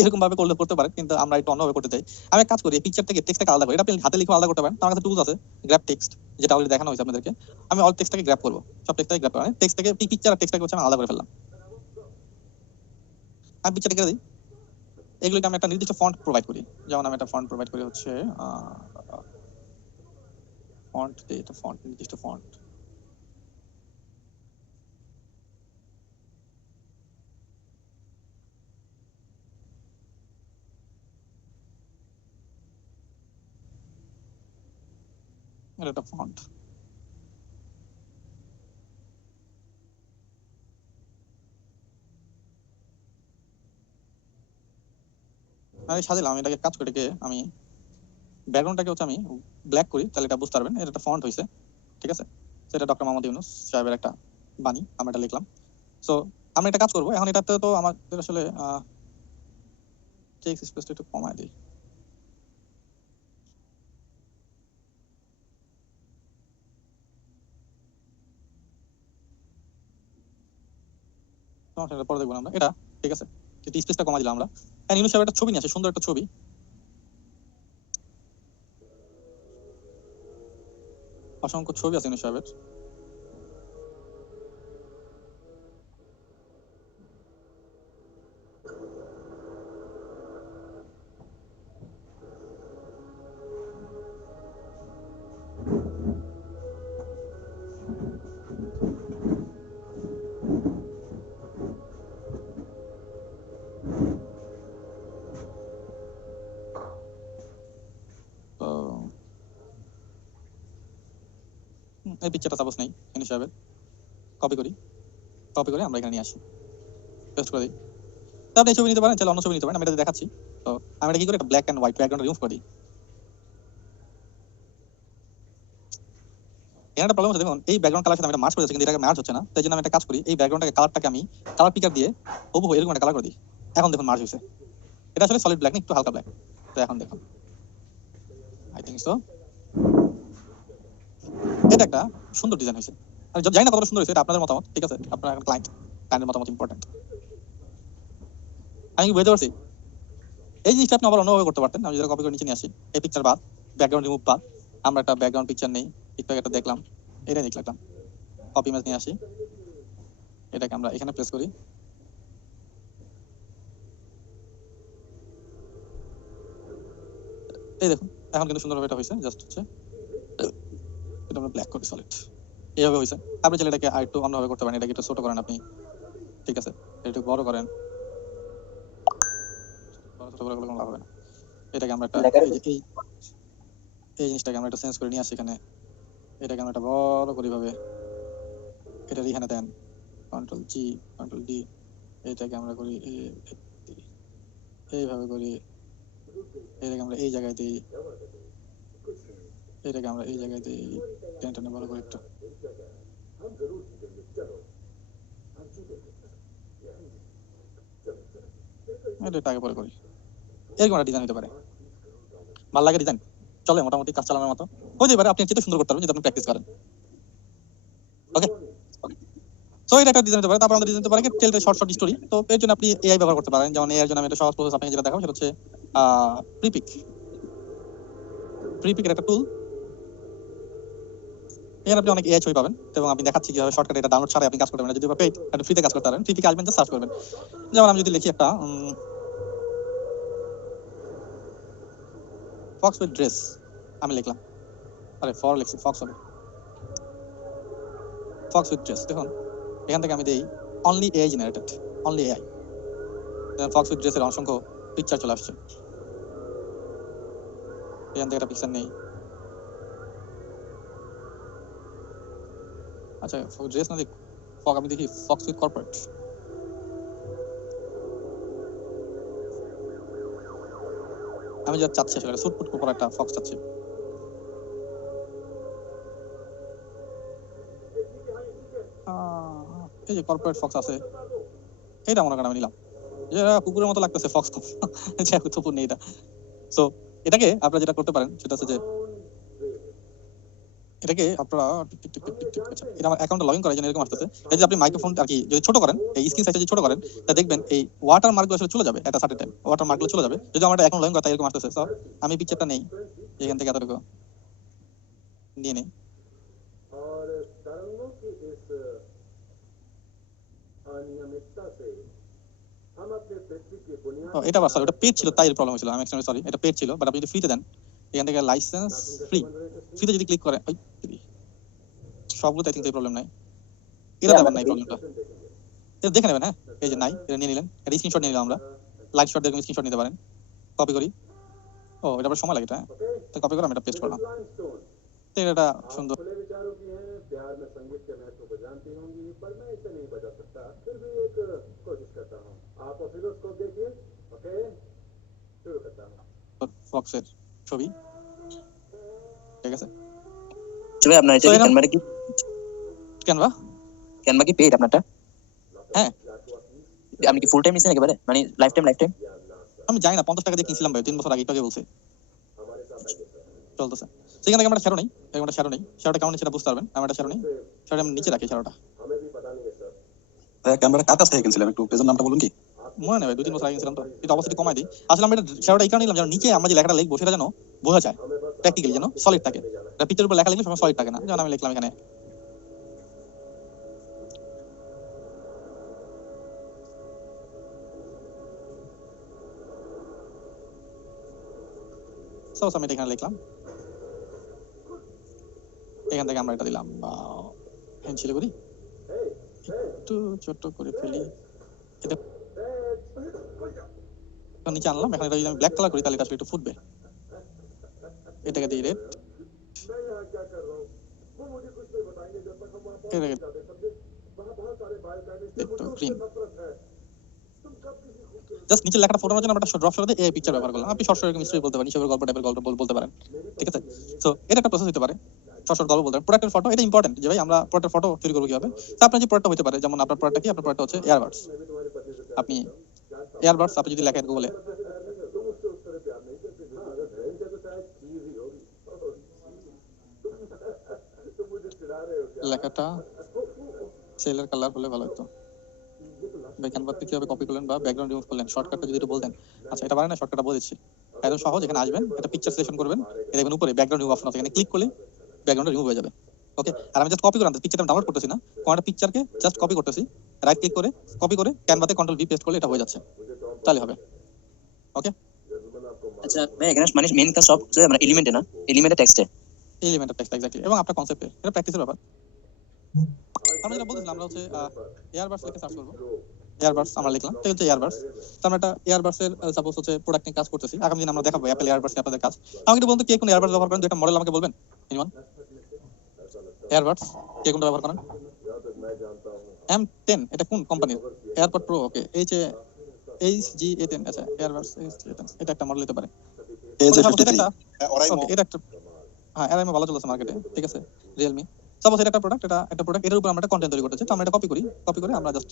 এরকম ভাবে করতে পারে, কিন্তু আমরা একটু অন্যভাবে করতে চাই। আমি এক কাজ করি, এই পিকচার থেকে টেক্সটটাকে আলাদা করি, এটা আপনি হাতে লিখে আলাদা করতে পারেন, আমার কাছে টুলস আছে, গ্র্যাব টেক্সট, যেটা অলরেডি দেখানো হয়েছে আপনাদেরকে। আমি অল টেক্সটটাকে গ্র্যাব করবো, সব টেক্সটটাকে গ্র্যাব করা, টেক্সট থেকে পিকচার আর টেক্সটটাকে হচ্ছে আমি আলাদা করে ফেললাম। আমি পিকচারটা করে দিই, এগুলোকে আমি একটা নির্দিষ্ট ফন্ট প্রোভাইড করি, যেমন আমি একটা ফন্ট প্রোভাইড করি হচ্ছে ফন্ট, এটা ফন্ট নির্দিষ্ট ফন্ট, এটা একটা ফন্ট, আমি সাজালাম, এটাকে কাজ করে আমি ব্যাকগ্রাউন্ডটাকে হচ্ছে আমি ব্ল্যাক করি, তাহলে এটা বুঝতে পারবেন এটা একটা ফন্ট হয়েছে, ঠিক আছে। সেটা ডক্টর মোহাম্মদ ইউনূস সাহেবের একটা বাণী, আমরা এটা লিখলাম। সো আমরা একটা কাজ করবো এখন, এটাতে তো আমাদের আসলে টেক্সট স্পেসটা একটু কমায় দিই, সমস্যা নেই, পরে দেখবো না আমরা এটা। ঠিক আছে, এটা স্পেসটা কমা দিলাম আমরা। এন্ড ইউনুস সাহেব একটা ছবি নিয়ে আসে, সুন্দর একটা ছবি। অসংখ্য ছবি আছে ইউনুস সাহেবের। তো এই পিকচারটা সাপোজ নেই ইউনুস সাহেবের, কপি করি আমরা এখানে নিয়ে আসি, পেস্ট করে দিই। তো আপনি এই ছবি নিতে পারেন, চাইলে অন্য ছবি নিতে পারেন, আমি এটা দেখাচ্ছি। তো আমি এটা কি করি, একটা black and white background remove করে দিই। এখানে একটা প্রবলেম হচ্ছে, দেখুন এই ব্যাকগ্রাউন্ড কালার সাথে আমি এটা মার্জ করে যাচ্ছি, কিন্তু এটাকে মার্জ হচ্ছে না। তাই জন্য আমি একটা কাজ করি, এই ব্যাকগ্রাউন্ডটাকে কালারটাকে আমি কালার পিকার দিয়ে হুবহু এরকম একটা কালার করে দিই। এখন দেখুন মার্জ হয়েছে। এটা আসলে সলিড ব্ল্যাক না, একটু হালকা ব্ল্যাক। তো এখন দেখুন, আই থিংক সো এটা একটা সুন্দর ডিজাইন হয়েছে। আমি জানি না কতটা সুন্দর হয়েছে, এটা আপনাদের মতামত। ঠিক আছে, আপনার এখন ক্লায়েন্টের মতামত ইম্পর্টেন্ট। আমি বুঝতে পারছি এই জিনিসটা আপনি আবার অন্যভাবে করতে পারতেন। আমি যেটা কপি করে নিচে নিয়ে আসি, এই পিকচার বাদ, ব্যাকগ্রাউন্ড রিমুভ বাদ, আমরা একটা ব্যাকগ্রাউন্ড পিকচার নেই, একটু একটা দেখলাম, এটাই দেখলাম, কপি ইমেজ নিয়ে আসি, এটাকে আমরা এখানে প্রেস করি। এই দেখুন এখন কিন্তু সুন্দরভাবে এটা হয়েছে। জাস্ট হচ্ছে এটা আমরা ব্ল্যাক করি, সলিড এইভাবে হয়েছে। আপনি চাইলে এটাকে আরেকটু অন্যভাবে করতে পারেন, এটাকে একটু ছোট করেন আপনি। ঠিক আছে, একটু বড় করেন, ছোট করে কোনো লাভ হবে না। এটাকে আমরা একটা এই জিনিসটাকে আমরা একটা চেঞ্জ করে নিয়ে আসি এখানে। এটাকে আমরা একটা বড় করি ভাবে, এটা এখানে দেন, কন্ট্রোল জি কন্ট্রোল ডি, এটাকে আমরা করি এইভাবে করি, এটাকে আমরা এই জায়গায় দিই, এটাকে আমরা এই জায়গায় দিই, টেনে বড় করে একটু। এটা আগে পরে করি, এরকম একটা ডিজাইন হতে পারে। ভালো লাগে ডিজাইন, চলে মোটামুটি কাজ চালানোর মতো হতে পারে। আপনি যেটা সুন্দর করতে পারবেন যদি আপনি প্র্যাকটিস করেন। ওকে, সো এটা একটা ডিজাইন হতে পারে। তারপর আমাদের ডিজাইন হতে পারে টেলতে শর্ট স্টোরি। তো এর জন্য আপনি এআই ব্যবহার করতে পারেন। যেমন এআই এর জন্য আমি একটা সহজ প্রসেস আপনাকে যেটা দেখাবো সেটা হচ্ছে প্রিপিক এর একটা টুল। এখানে আপনি অনেক এআই ছবি পাবেন এবং আমি দেখাচ্ছি কিভাবে শর্টকাটে এটা ডাউনলোড ছাড়া আপনি কাজ করতে পারেন। যদি পেইড আপনি ফ্রিতে কাজ করতে পারেন, প্রিপিক আসবেন, জাস্ট সার্চ করবেন। যেমন আমি যদি লিখি একটা ফক্স উইথ ড্রেস, আমি লিখলাম, আরে ফর লিখছি, ফক্স হবে, ফক্স উইথ ড্রেস। দেখুন এখান থেকে আমি দেই only AI generated, only AI. Fox with ড্রেসের অসংখ্য পিকচার চলে আসছে। এখান থেকে একটা পিকচার নেই, আচ্ছা ড্রেস না দেখ, আমি দেখি ফক্স উইথ কর্পোরেট। আমি যা চাচ্ছি আসলে সুট পুট করে একটা ফক্স চাচ্ছি। এই যে কর্পোরেট ফক্স আছে, এটা মনে করেন আমি নিলাম, যেটা কুকুরের মতো লাগতেছে ফক্স, কুকুর নেই এটা। সো এটাকে আপনারা যেটা করতে পারেন সেটা হচ্ছে যে এটাকে আপনারা এটা আমার অ্যাকাউন্টে লগইন করার জন্য এরকম আসতেছে। এই যে আপনি মাইক্রোফোন আর কি যদি ছোট করেন, এই স্ক্রিন সাইজটা যদি ছোট করেন, তা দেখবেন এই ওয়াটার মার্কগুলো আসলে চলে যাবে, একটা সার্টেন টাইম ওয়াটার মার্কগুলো চলে যাবে। যদি আমার অ্যাকাউন্ট লগইন করা এরকম আসতেছে। সো আমি পিকচারটা নেই, এখান থেকে এতটুকু নিয়ে নেই। এটা বাস ওটা পেড ছিল তাই প্রবলেম হয়েছিল। আমি এক্সট্রিমলি সরি, এটা পেড ছিল। বাট আপনি যদি ফ্রিতে দেন, এখান থেকে লাইসেন্স ফ্রিতে যদি ক্লিক করেন, সবগুলোতে আই থিংক এই প্রবলেম নাই, এটা দেবেন নাই প্রবলেমটা, এটা দেখে নেবেন। হ্যাঁ এই যে নাই, এটা নিয়ে নিলেন, এটা স্ক্রিনশট নিয়ে নিলাম আমরা, লাইভ শট দেখুন, স্ক্রিনশট নিতে পারেন। কপি করি, ও এটা আবার সময় লাগে, হ্যাঁ তো কপি করে আমি এটা পেস্ট করলাম। তো এটা সুন্দর। ফক্সের ছবি, ঠিক আছে। তবে আপনার এটা ক্যানভা কি ক্যানভা কি পেইড আপনারটা? হ্যাঁ আপনি কি ফুল টাইম নিছেন একেবারে, মানে লাইফ টাইম? আমি জানি না, 50 টাকা দিয়ে কিনছিলাম ভাই 3 বছর আগে, একটু আগে বলছে চলতেছে। সেখান থেকে আমরা শ্যারো নেই, একটা শ্যারোটা কেমন সেটা বুঝতে পারবেন। আমি একটা শ্যারো নেই, শ্যারোটা আমি নিচে রাখি, শ্যারোটা ক্যামেরা কার কাছ থেকে কিনছিলাম একটু পেজের নামটা বলুন কি? মনে নেই ভাই, 2-3 বছর আগে কিনছিলাম তো। এটা অবশ্যই কমাই দিই। আসলে আমরা এটা শেয়ারটা এই কারণে নিলাম যেন নিচে আমরা যে লেখাটা লিখবো সেটা যেন বোঝা যায় প্র্যাকটিক্যালি, যেন সলিড থাকে। এটা পিকচারের উপর লেখা লিখলে সময় সলিড থাকে না। যেমন আমি লিখলাম এখানে সাপোজ আমি এটা এখানে লিখলাম, এখান থেকে আমরা এটা দিলাম পেন্সিলে করি, একটু ছোট করে ফেলি, এটা নিচে আনলাম। এখন এটা যদি আমি ব্ল্যাক কালার করি তাহলে এটা আসলে একটু ফুটবে। এটাকে দিই রেড, গ্রিন। জাস্ট নিচে লেখাটা ফোটানোর জন্য আমরা ড্রপ শো দিয়ে এই পিকচার ব্যবহার করলাম। আপনি শর্ট শর্ট মিস্ট্রি বলতে পারেন, হিসাবের গল্প টাইপের গল্প বলতে পারেন, ঠিক আছে? সো এটা একটা প্রসেস হতে পারে, শর্ট শর্ট গল্প বলতে পারেন। প্রোডাক্টের ফটো, এটা ইম্পর্টেন্ট যে ভাই আমরা প্রোডাক্টের ফটো তৈরি করবো কিভাবে। তো আপনার যে প্রোডাক্টটা হতে পারে, যেমন আপনার প্রোডাক্টটা কি, আপনার প্রোডাক্টটা হচ্ছে এয়ারবাডস। আপনি এয়ারবাডস আপনি যদি লেখেন গুগলে, লেখাটা সেলের কালার হলে ভালো হতো। ক্যানভাতে কিভাবে কপি করলেন বা ব্যাকগ্রাউন্ড রিমুভ করলেন, শর্টকাটটা যদি একটু বলতেন। আচ্ছা, এটা পারেন না, শর্টকাটটা বলেছি, একদম সহজ। এখানে আসবেন, একটা পিকচার সিলেকশন করবেন, এটা দেখবেন উপরে ব্যাকগ্রাউন্ড রিমুভ অপশন আছে, এখানে ক্লিক করলে ব্যাকগ্রাউন্ড রিমুভ হয়ে যাবে। ওকে, আর আমি জাস্ট কপি করে আনতে, পিকচারটা আমি ডাউনলোড করতেছি না, কোন একটা পিকচারকে জাস্ট কপি করতেছি, রাইট ক্লিক করে কপি করে ক্যানভাতে কন্ট্রোল ভি পেস্ট করলে এটা হয়ে যাচ্ছে, তাহলে হবে। ওকে, আচ্ছা ভাই, এখানে মানে মেইন কাজ সব হচ্ছে মানে এলিমেন্টে না, এলিমেন্টে টেক্সটে, এলিমেন্ট অফ টেক্সট এক্স্যাক্টলি, এবং আপনার কনসেপ্টে এটা প্র্যাকটিসের ব্যাপার। আমরা যেটা বলছিলাম, আমরা হচ্ছে এয়ারবাডস লিখে সার্চ করব। এয়ারবাডস আমরা লিখলাম, ঠিক আছে? এয়ারবাডস, তো আমরা একটা এয়ারবাডস এর সাপোজ হচ্ছে প্রোডাক্ট নিয়ে কাজ করতেছি। আগামী দিন আমরা দেখাবো অ্যাপল এয়ারবাডস নিয়ে আপনাদের কাজ। আমাকে একটু বলুন তো, কে কোন এয়ারবাডস ব্যবহার করেন? দুইটা মডেল আমাকে বলবেন। এনিওয়ান এয়ারবাডস কে কোনটা ব্যবহার করেন? M10, এটা কোন কোম্পানির? AirPod pro. ওকে, HG-A10, আচ্ছা এয়ারবাডস HG-A10, এটা একটা মডেল হতে পারে। এটা একটা হ্যাঁ, এর ভালো চলছে মার্কেটে, ঠিক আছে? রিয়েলমি সাপোজ এটা একটা প্রোডাক্ট, এটা একটা প্রোডাক্ট, এর উপর আমরা একটা কন্টেন্ট তৈরি করতেছি। তো আমরা এটা কপি করে আমরা জাস্ট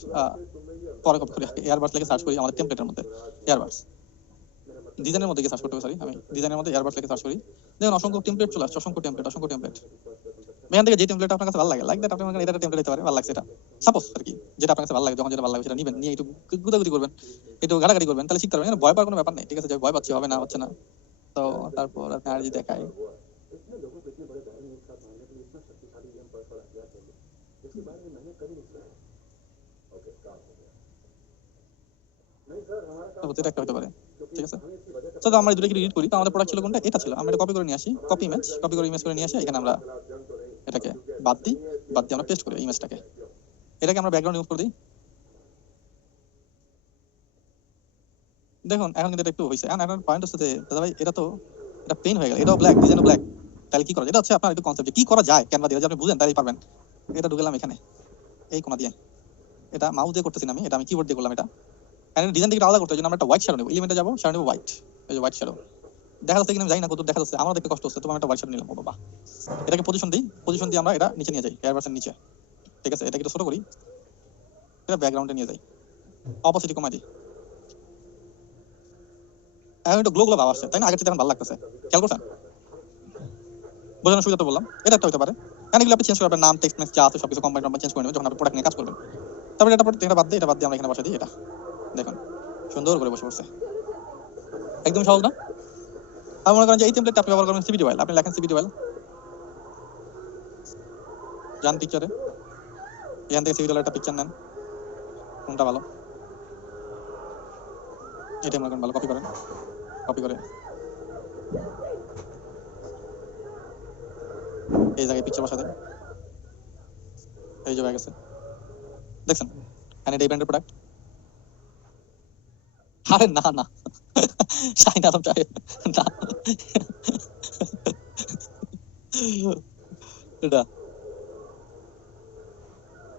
পরে কপি করি, এয়ারবাডস লিখে সার্চ করি আমাদের টেমপ্লেটের মধ্যে। এয়ারবাডস ডিজাইনের মধ্যে গিয়ে সার্চ করতে হবে, সরি, আমি ডিজাইনের মধ্যে এয়ারবাডস লিখে সার্চ করি, দেখুন অসংখ্য টেমপ্লেট চলে আসছে, অসংখ্য টেমপ্লেট। এখান থেকে যে টেমপ্লেট আপনার কাছে ভালো লাগে, লাইক দ্যাট আপনি এটা টেমপ্লেট দিতে পারে, ভালো লাগছে এটা, সাপোজ আর কি, যেটা আপনার কাছে ভালো লাগে, যখন যেটা ভালো লাগে সেটা নিবেন, নিয়ে একটু গুদাগুদি করবেন, একটু ঘাটাঘাটি করবেন, তাহলে শিখতে পারবেন। এখানে ভয় পাওয়ার কোনো ব্যাপার নেই, ঠিক আছে? যে ভয় পাচ্ছি হবে না, হচ্ছে না। তো তারপর আপনি আর যদি দেখায়, এটা একটা হতে পারে, ঠিক আছে? তো আমরা দুটো কি এডিট করি, তো আমাদের প্রোডাক্ট ছিল কোনটা? এটা ছিল। আমরা এটা কপি করে নিয়ে আসি, কপি করে ইমেজ করে নিয়ে আসি, এখানে আমরা এটাকে বাদ দিই আমরা পেস্ট করি ইমেজটাকে। এটাকে আমরা ব্যাকগ্রাউন্ড রিমুভ করে দিই। দেখুন এখন কিন্তু এটা একটু হইছে। এখন পয়েন্ট হচ্ছে যে দাদা ভাই, এটা পেইন হয়ে গেল, এটাও ব্ল্যাক, ডিজাইনও ব্ল্যাক, তাহলে কি করা যায়? এটা হচ্ছে আপনার একটু কনসেপ্ট, কি করা যায় ক্যানভা দিয়ে, আপনি বুঝেন তাহলেই পারবেন। এটা ঢুকলাম এখানে এই কোণা দিয়ে, এটা মাউস দিয়ে করতেছি না আমি, এটা আমি কিবোর্ড দিয়ে করলাম। এটা ডিজাইন থেকে আলাদা করতে হয়, আমরা একটা হোয়াইট শ্যাডো নেব, এলিমেন্টে যাবো, শ্যাডো নেব হোয়াইট, এই যে হোয়াইট শ্যাডো দেখা যাচ্ছে কিনা জানি না, কত দেখা যাচ্ছে, আমার দেখতে কষ্ট হচ্ছে, তো আমি একটা হোয়াইট শ্যাডো নিলাম। বাবা, এটাকে পজিশন দিয়ে আমরা এটা নিচে নিয়ে যাই, এয়ারবাডসের নিচে, ঠিক আছে? এটাকে একটু ছোট করি, এটা ব্যাকগ্রাউন্ডে নিয়ে যাই, অপোসিটি কমাই দিই। এখন একটু গ্লো ভাব আসছে, তাই না? আগের থেকে এখন ভালো লাগতেছে, খেয়াল করছেন? বোঝানোর সুবিধাটা বললাম, এটা একটা হতে পারে। কারণ এগুলো আপনি চেঞ্জ করবেন, নাম, টেক্সট ম্যাক্স যা আছে সবকিছু কম্বাইন চেঞ্জ করে নেবেন যখন আপনি প্রোডাক্ট নিয়ে কাজ করবেন। তারপরে এটা বাদ দিয়ে আমরা এখানে বসে দিই। এটা দেখুন সুন্দর করে বসে পড়ছে, একদম সহজ না? আর মনে করেন যে এই টেমপ্লেটটা আপনি ব্যবহার করবেন সিবিডি ওয়াইল, আপনি লেখেন সিবিডি ওয়াইল, যান পিকচারে, এখান থেকে সিবিডি ওয়াইল একটা পিকচার নেন, কোনটা ভালো এটা মনে করেন ভালো, কপি করে এই জায়গায় পিকচার বসা দেন, এই যে হয়ে গেছে, দেখছেন? এন্ড এই ব্র্যান্ডের প্রোডাক্ট। আরে না শাইন আলম সাহেব, না এটা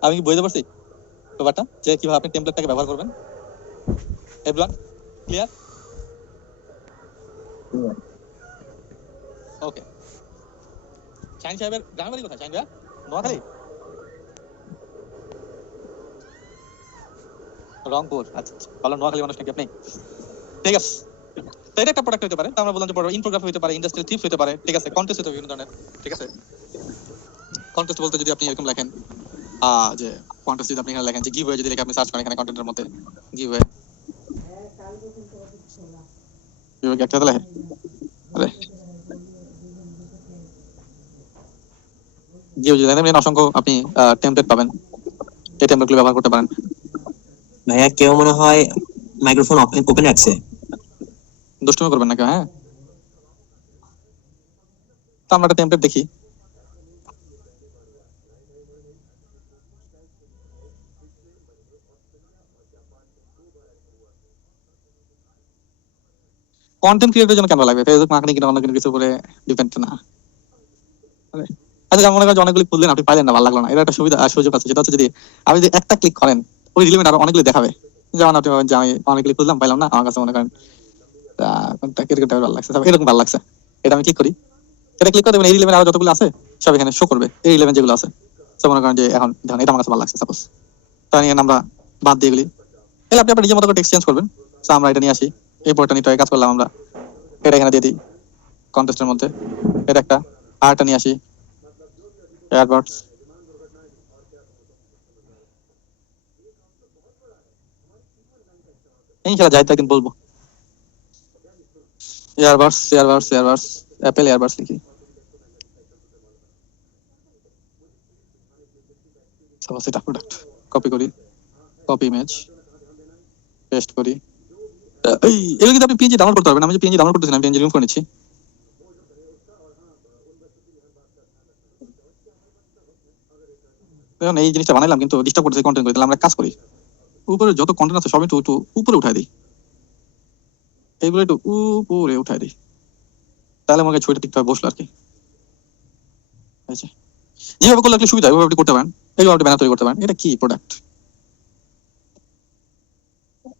আমি কি বুঝতে পারছি ব্যাপারটা, যে কিভাবে আপনি টেমপ্লেটটাকে ব্যবহার করবেন। Everyone clear? ওকে, শাইন সাহেবের গ্রামের বাড়ি কোথায়? শাইন ভাইয়া নোয়াখালী, রংপুর। আচ্ছা, ভালো নোয়াখালী মানুষ নাকি আপনি? ঠিক আছে, তো এটা একটা প্রোডাক্ট হতে পারে। আমরা বললাম যে ইনফোগ্রাফি হতে পারে, ইন্ডাস্ট্রিয়াল টিপস হতে পারে, ঠিক আছে? কন্টেস্ট হতে পারে বিভিন্ন ধরনের, ঠিক আছে? কন্টেস্ট বলতে যদি আপনি এরকম লেখেন যে কন্টেস্ট যদি আপনি এখানে লেখেন যে গিভওয়ে যদি লিখে আপনি সার্চ করেন এখানে কন্টেন্টের মধ্যে গিভওয়ে গিভওয়ে একটা লেখে আরে গিভওয়ে যদি লেখেন অসংখ্য আপনি টেমপ্লেট পাবেন, এই টেমপ্লেটগুলো ব্যবহার করতে পারেন। ভাইয়া কেউ মনে হয় মাইক্রোফোন ওপেন আছে, দুষ্টুমি করবেন না কেউ, হ্যাঁ? তো আমরা একটা টেমপ্লেট দেখি। কন্টেন্ট ক্রিয়েটরের জন্য ক্যামেরা লাগবে, ফেসবুক মার্কেটিং কিংবা অন্য কোনো কিছুর উপরে ডিপেন্ড না। আচ্ছা, যেমন মনে করেন অনেকগুলি খুললেন আপনি পাইলেন না, ভালো লাগলো না, এটা একটা সুবিধা সুযোগ আছে, সেটা হচ্ছে যদি আপনি যদি একটা ক্লিক করেন ওই রিলেভেন্ট আরো অনেকগুলি দেখাবে। যেমন আপনি ভাবেন যে আমি অনেকগুলি খুললাম পাইলাম না, আমার কাছে মনে করেন কোনটা কিরকম ভালো লাগছে, এরকম ভালো লাগছে, এটা আমি ক্লিক করি, এটা ক্লিক করে দেবেন, এই রিলেভেন্ট আরো যতগুলো আছে সব এখানে শো করবে, এই রিলেভেন্ট যেগুলো আছে। তো মনে করেন যে এখন দেখুন এটা আমার কাছে ভালো লাগছে সাপোজ, তাই নিয়ে আমরা বাদ দিয়ে গেলি, তাহলে আপনি আপনার নিজের মতো করে টেক্সট চেঞ্জ করবেন। তো আমরা এটা নিয়ে আসি, এই পোর্টটা নিয়ে কাজ করলাম আমরা, এটা এখানে দিয়ে দিই কন্টেস্টের মধ্যে, এটা একটা আরটা নিয়ে আসি এয়ারবাডস, ইনশাআল্লাহ যাই তো একদিন বলবো। Earbuds earbuds earbuds Apple earbuds লিখি, সাপোজ এটা প্রোডাক্ট, কপি করি, কপি ইমেজ, পেস্ট করি। এই এগুলো কিন্তু আপনি পিএনজি ডাউনলোড করতে পারবেন, আমি যে পিএনজি ডাউনলোড করতেছিলাম পিএনজি রিমুভ করে নিচ্ছি। দেখুন এই জিনিসটা বানাইলাম কিন্তু ডিস্টার্ব করতেছে কন্টেন্ট করে, তাহলে আমরা কাজ করি উপরে যত কন্টেন্ট আছে সব একটু উপরে উঠাই দিই, এইগুলো একটু উপরে উঠাই দিই, তাহলে আমাকে ছবিটা ঠিকঠাক বসলো আর কি। যেভাবে করলে একটু সুবিধা ওইভাবে করতে পারেন, এইভাবে আপনি ব্যানার তৈরি করতে পারেন। এটা কি প্রোডাক্ট,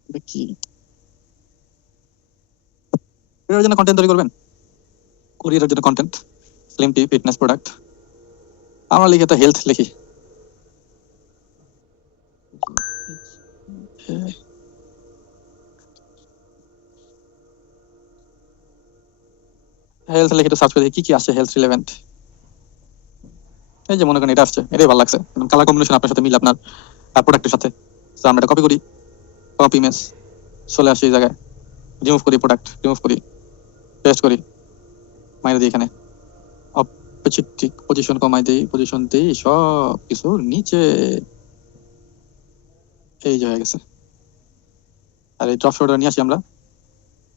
এটা কি, এর জন্য কন্টেন্ট তৈরি করবেন, কোরিয়ারের জন্য content, slim tea fitness product, আমরা লিখে তো হেলথ লিখি, হেলথ লিখে একটু সার্চ করে কি কি আসছে হেলথ রিলেভেন্ট। এই যে মনে করেন এটা আসছে, এটাই ভালো লাগছে, কালার কম্বিনেশন আপনার সাথে মিলে আপনার প্রোডাক্টের সাথে। তো আমরা এটা কপি করি, কপি ইমেজ, চলে আসি এই জায়গায়, রিমুভ করি প্রোডাক্ট, রিমুভ করি, পেস্ট করি, মাইরে দিই এখানে, অপোজিট পজিশন কমাই দিই, পজিশন দিই সব কিছু নিচে, এই যে হয়ে গেছে। আর এই ড্রপ শোল্ডার নিয়ে আসি আমরা,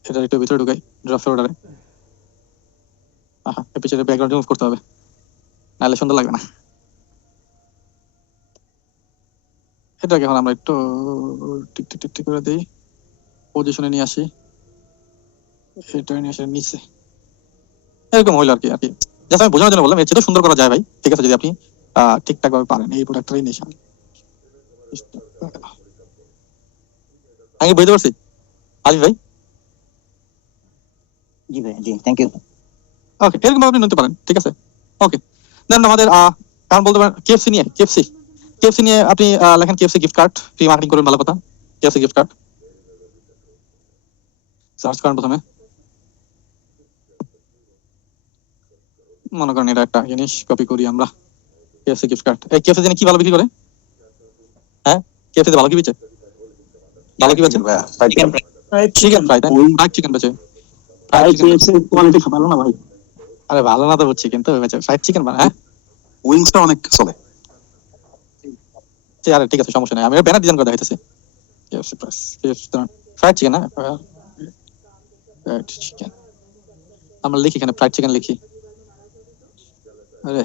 এটা একটু ভিতরে ঢুকাই ড্রপ শোল্ডারে, এর পিছনে ব্যাকগ্রাউন্ড রিমুভ করতে হবে, নাহলে সুন্দর লাগবে না। এটাকে এখন আমরা একটু টিক টিক টিক টিক করে দিই, পজিশনে নিয়ে আসি, এটা নিয়ে আসি নিচে, এরকম হইলো আর কি। জাস্ট আমি বোঝানোর জন্য বললাম, এর চেয়ে সুন্দর করা যায় ভাই, ঠিক আছে যদি আপনি ঠিকঠাক ভাবে পারেন এই প্রোডাক্টটাই নিয়ে। আমি বুঝতে পারছি আলিফ ভাই, জি ভাই, জি থ্যাংক ইউ। ওকে, এরকম আপনি নিতে পারেন, ঠিক আছে। ওকে, দেন আমাদের কারণ বলতে পারেন কেএফসি নিয়ে, কেএফসি নিয়ে আপনি লেখেন KFC gift card, free marketing করবেন, ভালো কথা। কেএফসি গিফট কার্ড সার্চ করেন প্রথমে, মনে করেন এটা একটা জিনিস কপি করি আমরা, কেএফসি গিফট কার্ড। এই কেএফসি জানি কি ভালো বিক্রি করে, হ্যাঁ কেএফসি ভালো কি বেচে, ভালো কি বেচে চিকেন ফ্রাই, তাই ফ্রাইড চিকেন বেচে, কোয়ালিটি ভালো না ভাই? আরে ভালো না তো বুঝছি, কিন্তু বেচে ফ্রাইড চিকেন বানা, হ্যাঁ উইংসটা অনেক চলে। আরে ঠিক আছে সমস্যা নাই, আমি ব্যানার ডিজাইন করে দেখাইতেছি। KFC price, KFC fried chicken, না ফ্রাইড চিকেন আমরা লিখি এখানে, ফ্রাইড চিকেন লিখি। আরে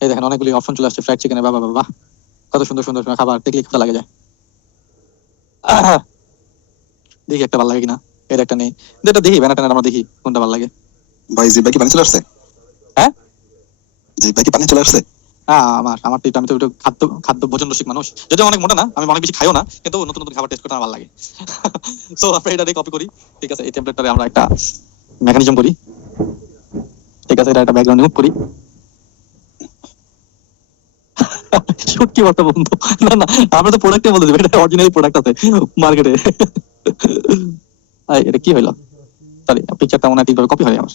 এই দেখেন অনেকগুলি অপশন চলে আসছে ফ্রাইড চিকেনে, বাবা বাবা কত সুন্দর সুন্দর খাবার, দেখলে ক্ষুধা লাগে যায়। দেখি একটা ভালো লাগে কিনা, এটা একটা নেই, এটা দেখি ব্যানারটা আমরা দেখি কোনটা ভালো লাগে। ভাই জিব্বা কি পানি চলে আসছে? হ্যাঁ জিব্বা কি পানি চলে আসছে? আমার তো আমি তো খাদ্য ভোজন রসিক মানুষ, যদিও অনেক মোটা না, আমি অনেক বেশি খাইও না, কিন্তু নতুন নতুন খাবার টেস্ট করতে আমার ভালো লাগে। সো আমরা এটা কপি করি, ঠিক আছে। এই টেমপ্লেটটারে আমরা একটা মেকানিজম করি, ঠিক আছে। এটা একটা ব্যাকগ্রাউন্ড রিমুভ করি, শুট কি বলতো বন্ধু, না না আমরা তো প্রোডাক্টে বলতে দিই, এটা অরিজিনাল প্রোডাক্ট আছে মার্কেটে। এটা কি হইলো, সরি পিকচারটা মনে হয় ঠিকভাবে কপি হয় আমার।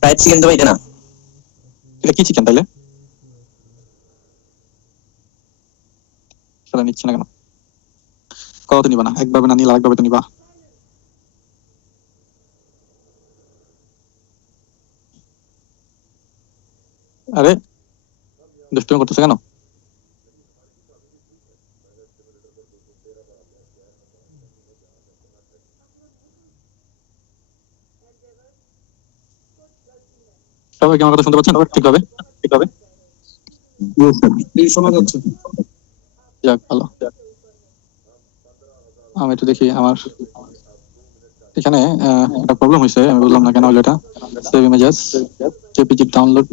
ফ্রাইড চিকেন তো এটা না, এটা কি চিকেন তাইলে? সেটা নিচ্ছি না কেন? কত নিবা না? একভাবে না নিলে আরেকভাবে তো নিবা। আরে দুষ্টুমি করতেছে কেন? সবাই কি আমার কথা শুনতে পাচ্ছেন ঠিকভাবে? ঠিকভাবে শোনা যাচ্ছে। যাক ভালো। আমি একটু দেখি আমার এখানে একটা প্রবলেম হয়েছে, আমি বললাম না কেন হলো এটা। সেভ ইমেজেস জেপিজি ডাউনলোড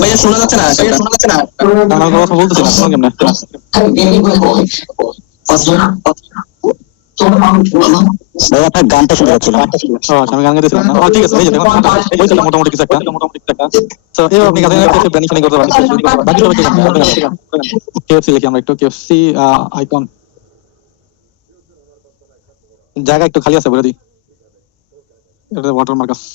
ভাইয়া শোনা যাচ্ছে না, আমার কথা বলতেছি না, শোনো কেমনে? ভাইয়া আপনার গানটা শুনতে পাচ্ছিলাম। আমি গান গাইতেছিলাম না? ঠিক আছে, এই যে দেখুন হয়েছিল মোটামুটি কিছু একটা। তো এবার আপনি গানের প্ল্যানিং করতে পারেন। বাকি সবাই কেএফসি লিখি আমরা একটু, কেএফসি আইকন জায়গা একটু খালি আছে বলে দিই, এটা ওয়াটারমার্ক আছে।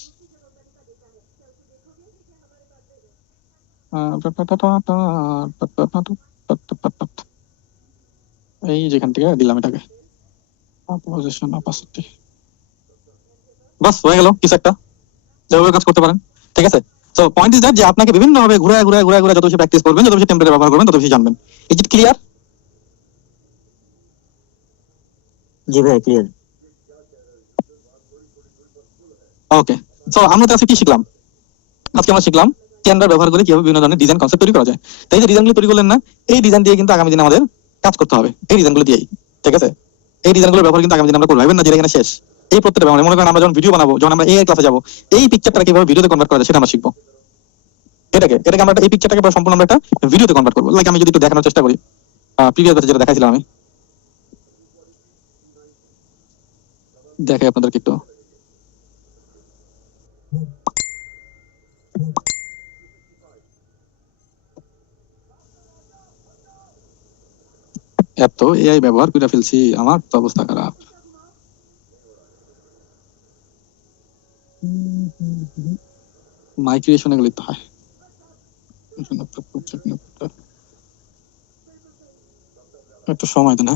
এই যেখান থেকে দিলাম এটাকে বাস হয়ে গেল কিছু একটা, যেভাবে কাজ করতে পারেন। ঠিক আছে, তো পয়েন্ট ইজ দ্যাট যে আপনাকে বিভিন্ন ভাবে ঘুরে ঘুরে ঘুরে ঘুরে যত বেশি প্র্যাকটিস করবেন, যত বেশি টেমপ্লেট ব্যবহার করবেন, তত বেশি জানবেন। Is it clear? জি ভাই ক্লিয়ার। ওকে, সো আমরা তো আজকে কি শিখলাম? আজকে আমরা শিখলাম ক্যানভা ব্যবহার করে কিভাবে বিভিন্ন ধরনের ডিজাইন কনসেপ্ট তৈরি করা যায়। তাই যে ডিজাইনগুলো তৈরি করলেন না, এই ডিজাইন দিয়ে কিন্তু আগামী দিনে আমাদের কাজ করতে হবে, এই ডিজাইনগুলো দিয়েই। ঠিক আছে, এই ডিজাইনগুলো ব্যবহার কিন্তু আগামী দিনে আমরা করবো, ভাবেন না যে এখানে শেষ। এই প্রত্যেকটা ব্যবহার, মনে করেন আমরা যখন ভিডিও বানাবো, যখন আমরা এআই ক্লাসে যাবো, এই পিকচারটা কিভাবে ভিডিওতে কনভার্ট করা যায় সেটা আমরা শিখবো। এটাকে আমরা এই পিকচারটাকে সম্পূর্ণ আমরা একটা ভিডিওতে কনভার্ট করবো। লাইক আমি যদি একটু দেখানোর চেষ্টা করি, প্রিভিয়াস ব্যাচে যেটা দেখাইছিলাম আমি, দেখাই আপনাদেরকে একটু। এত এআই ব্যবহার করে ফেলছি, আমার তো অবস্থা খারাপ। মাইগ্রেশন এগুলি তো হয়, একটু সময় দেন।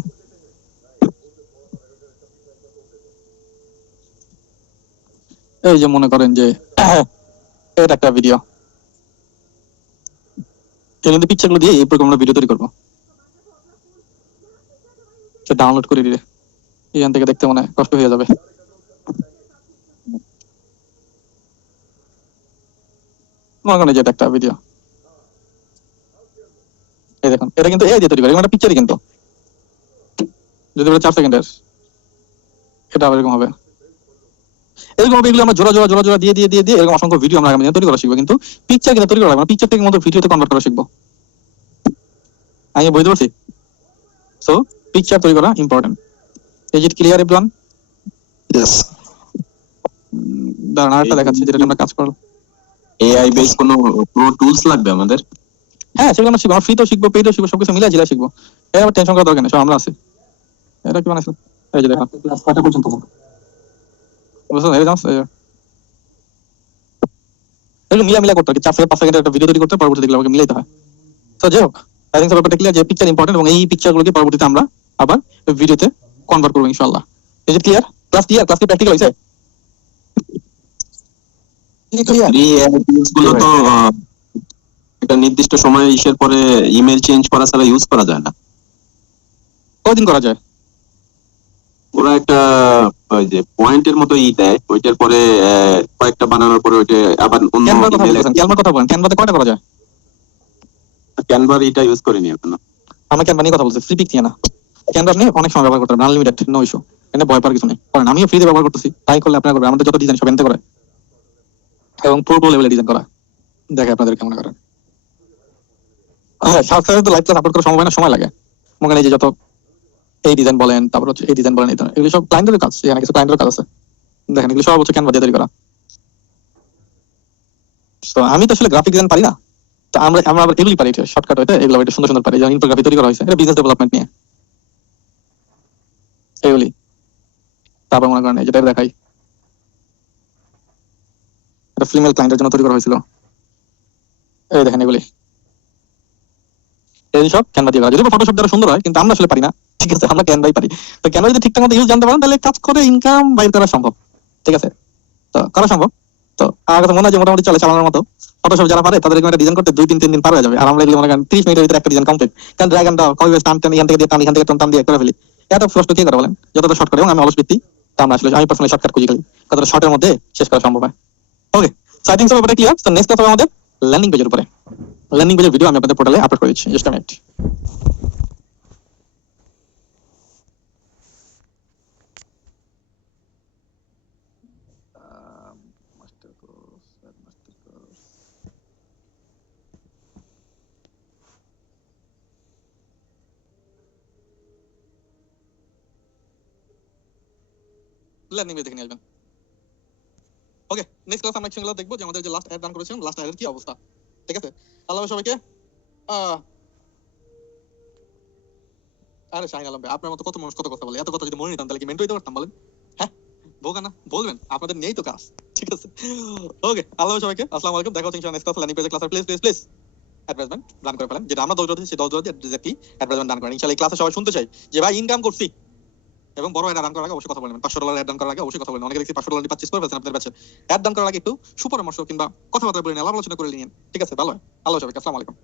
এই যে মনে করেন যে এটা একটা ভিডিও, এগুলো পিকচার গুলো দিয়ে এই প্রোগ্রাম আমরা ভিডিও তৈরি করবো। ডাউনলোড করে দিলে এখান থেকে দেখতে মনে কষ্ট হয়ে যাবে। মনে করেন যে এটা একটা ভিডিও, এই দেখুন এটা কিন্তু এই দিয়ে তৈরি করে, এটা পিকচারই কিন্তু। যদি বলে 4 সেকেন্ডের, এটা এরকম হবে। এরকম হবে, এগুলো আমরা জোড়া জোড়া জোড়া জোড়া দিয়ে দিয়ে দিয়ে দিয়ে এরকম অসংখ্য ভিডিও আমরা আগামী দিনে তৈরি করা শিখবো। কিন্তু পিকচার কিন্তু তৈরি করা লাগবে না, পিকচার থেকে মতো ভিডিওতে কনভার্ট করা শিখবো। আমি বুঝতে পারছি। সো পিকচার তৈরি করা important. Is it clear everyone? Yes. দাঁড়ান আরেকটা দেখাচ্ছি যেটা আমরা কাজ করব। এআই বেস কোনো প্রো টুলস লাগবে আমাদের? হ্যাঁ, সেগুলো আমরা শিখবো, আমরা ফ্রিতেও শিখবো, পেইডও শিখবো, সবকিছু মিলাই ঝিলাই শিখবো। এর আবার টেনশন করার দরকার নেই, সব আমরা আছি। এটা কি বানাইছো? এই যে দেখো ক্লাস 5টা পর্যন্ত বুঝছো, এই জাস্ট এগুলো মিলা করতে হয়। 4 থেকে 5 সেকেন্ডের একটা ভিডিও তৈরি করতে, পরবর্তীতে এগুলো আমাকে মিলাইতে হয়। তো যাই হোক, আই থিংক ব্যাপারটা ক্লিয়ার যে পিকচার ইম্পর্টেন্ট, এবং এই পিকচারগুলোকে পরবর্তীতে আমরা আবার ভিডিওতে কনভার্ট করবো ইনশাআল্লাহ। Is it clear? Class clear? Class কি প্র্যাকটিক্যাল হইছে? গুলো তো একটা নির্দিষ্ট সময় ইসের পরে ইমেল চেঞ্জ করা ছাড়া ইউজ করা যায় না। কতদিন করা যায়? ওরা একটা ওই যে পয়েন্টের মতো দেয়, ওইটার পরে কয়েকটা বানানোর পরে ওইটা আবার অন্য ক্যানভার কথা বলেন, ক্যানভাতে কয়টা করা যায়? ক্যানভার এটা ইউজ করিনি এখনো। আমরা ক্যানভা নিয়ে কথা বলছি, ফ্রি পিক নিয়ে না। ক্যানভা আপনি অনেক সময় ব্যবহার করতে পারেন, আনলিমিটেড, নো ইস্যু। এখানে ভয় পাওয়ার কিছু নেই, কারণ আমিও ফ্রিতে ব্যবহার করতেছি। তাই করলে আপনারা করবেন, আমাদের যত ডিজাইন সব এনতে করে এবং প্রো লেভেলে ডিজাইন করা। দেখে আপনাদের কেমন করেন। হ্যাঁ, সাবস্ক্রাইবার তো লাইভ ক্লাস আপলোড করা সম্ভব হয় না, সময় লাগে। মনে করেন এই যে যত এই ডিজাইন বলেন, তারপর হচ্ছে এই ডিজাইন বলেন, এগুলো সব ক্লায়েন্টের কাজ, এখানে কিছু ক্লায়েন্টের কাজ আছে, দেখেন এগুলো সব হচ্ছে ক্যানভা দিয়ে তৈরি করা। তো আমি তো আসলে গ্রাফিক ডিজাইন পারি না, তো আমরা আবার এগুলি পারি, শর্টকাট হইতে এগুলো একটু সুন্দর সুন্দর পারি, যেমন ইনফোগ্রাফি তৈরি করা হয়েছে, এটা বিজনেস ডেভেলপমেন্ট নিয়ে এগুলি। তারপর মনে করেন যেটা দেখাই, এটা ফিমেল ক্লায়েন্টের জন্য তৈরি করা হয়েছিল, এই দেখেন এগুলি, এই সব ক্যানভা দিয়ে করা। যদিও ফটোশপ দ্বারা সুন্দর হয়, কিন্তু আমরা আসলে পারি না, ঠিক আছে, আমরা ক্যানভাই পারি। তো ক্যানভা যদি ঠিকঠাক মতো ইউজ জানতে পারেন, তাহলে কাজ করে ইনকাম বাইর করা সম্ভব, ঠিক আছে, তো করা সম্ভব। তো আমার কাছে মনে হয় যে মোটামুটি চলে চালানোর মতো। ফটোশপ যারা পারে তাদের একটা ডিজাইন করতে 2-3 দিন পার হয়ে যাবে, আর আমরা এগুলো মনে করেন 30 মিনিটের ভিতরে একটা ডিজাইন কমপ্লিট। কারণ drag and drop, copy paste, টান এখান থেকে দিয়ে টান, এখান থেকে টান দিয়ে করে ফেলি, এত কষ্ট কে করে বলেন? যতটা শর্ট করে, এবং আমি অলস ব্যক্তি, তা আমরা আসলে আমি পার্সোনালি শর্টকাট খুঁজি খালি, কতটা শর্টের মধ্যে শেষ করা সম্ভব হয়। ওকে, সো আই থিংক সো ব্যাপারটা ক্লিয়ার। তো নেক্সট কথা হবে আমাদের ল্যান্ডিং পেজের উপরে। ল্যান্ডিং পেজের ভিডিও আমি আপনাদের পোর্টালে আপলোড করে দিচ্ছি, just a minute. Landing page দেখে নিয়ে আসবেন। ওকে, নেক্সট ক্লাস আমরা একসঙ্গে দেখবো যে আমাদের যে লাস্ট অ্যাড রান করেছিলাম, লাস্ট অ্যাডের কি অবস্থা, ঠিক আছে। আল্লাহ হাফেজ সবাইকে। আরে শাহিন আলম ভাই, আপনার মতো কত মানুষ কত কথা বলে, এত কথা যদি মনে নিতাম তাহলে কি মেন্টর হইতে পারতাম বলেন? হ্যাঁ, বোকা না, বলবেন, আপনাদের নেই তো কাজ, ঠিক আছে। ওকে, আল্লাহ হাফেজ সবাইকে, আসসালামু আলাইকুম, দেখা হচ্ছে ইনশাআল্লাহ নেক্সট ক্লাস ল্যান্ডিং পেজে। ক্লাসের প্লিজ অ্যাডভার্টাইজমেন্ট রান করে ফেলেন, যেটা আমরা 10 দিচ্ছি, 10 দিতে এক্স্যাক্টলি অ্যাডভার্টাইজমেন্ট রান করেন। ইনশাআল্লাহ এই ক্লাসে সবাই শুনতে চাই যে ভাই ইনকাম করছি, এবং বড় অ্যাড রান করার আগে অবশ্যই কথা বলবেন। $500 অ্যাড রান করার আগে অবশ্যই কথা বলবেন। অনেকে দেখছি $500 পারচেজ করে ফেলছেন আপনাদের কাছে। অ্যাড রান করার আগে একটু সুপরামর্শ কিংবা কথাবার্তা বলে নিন, আলাপ আলোচনা করে নিন, ঠিক আছে, ভালো হয়। আল্লাহ সবাইকে, আসসালামু আলাইকুম।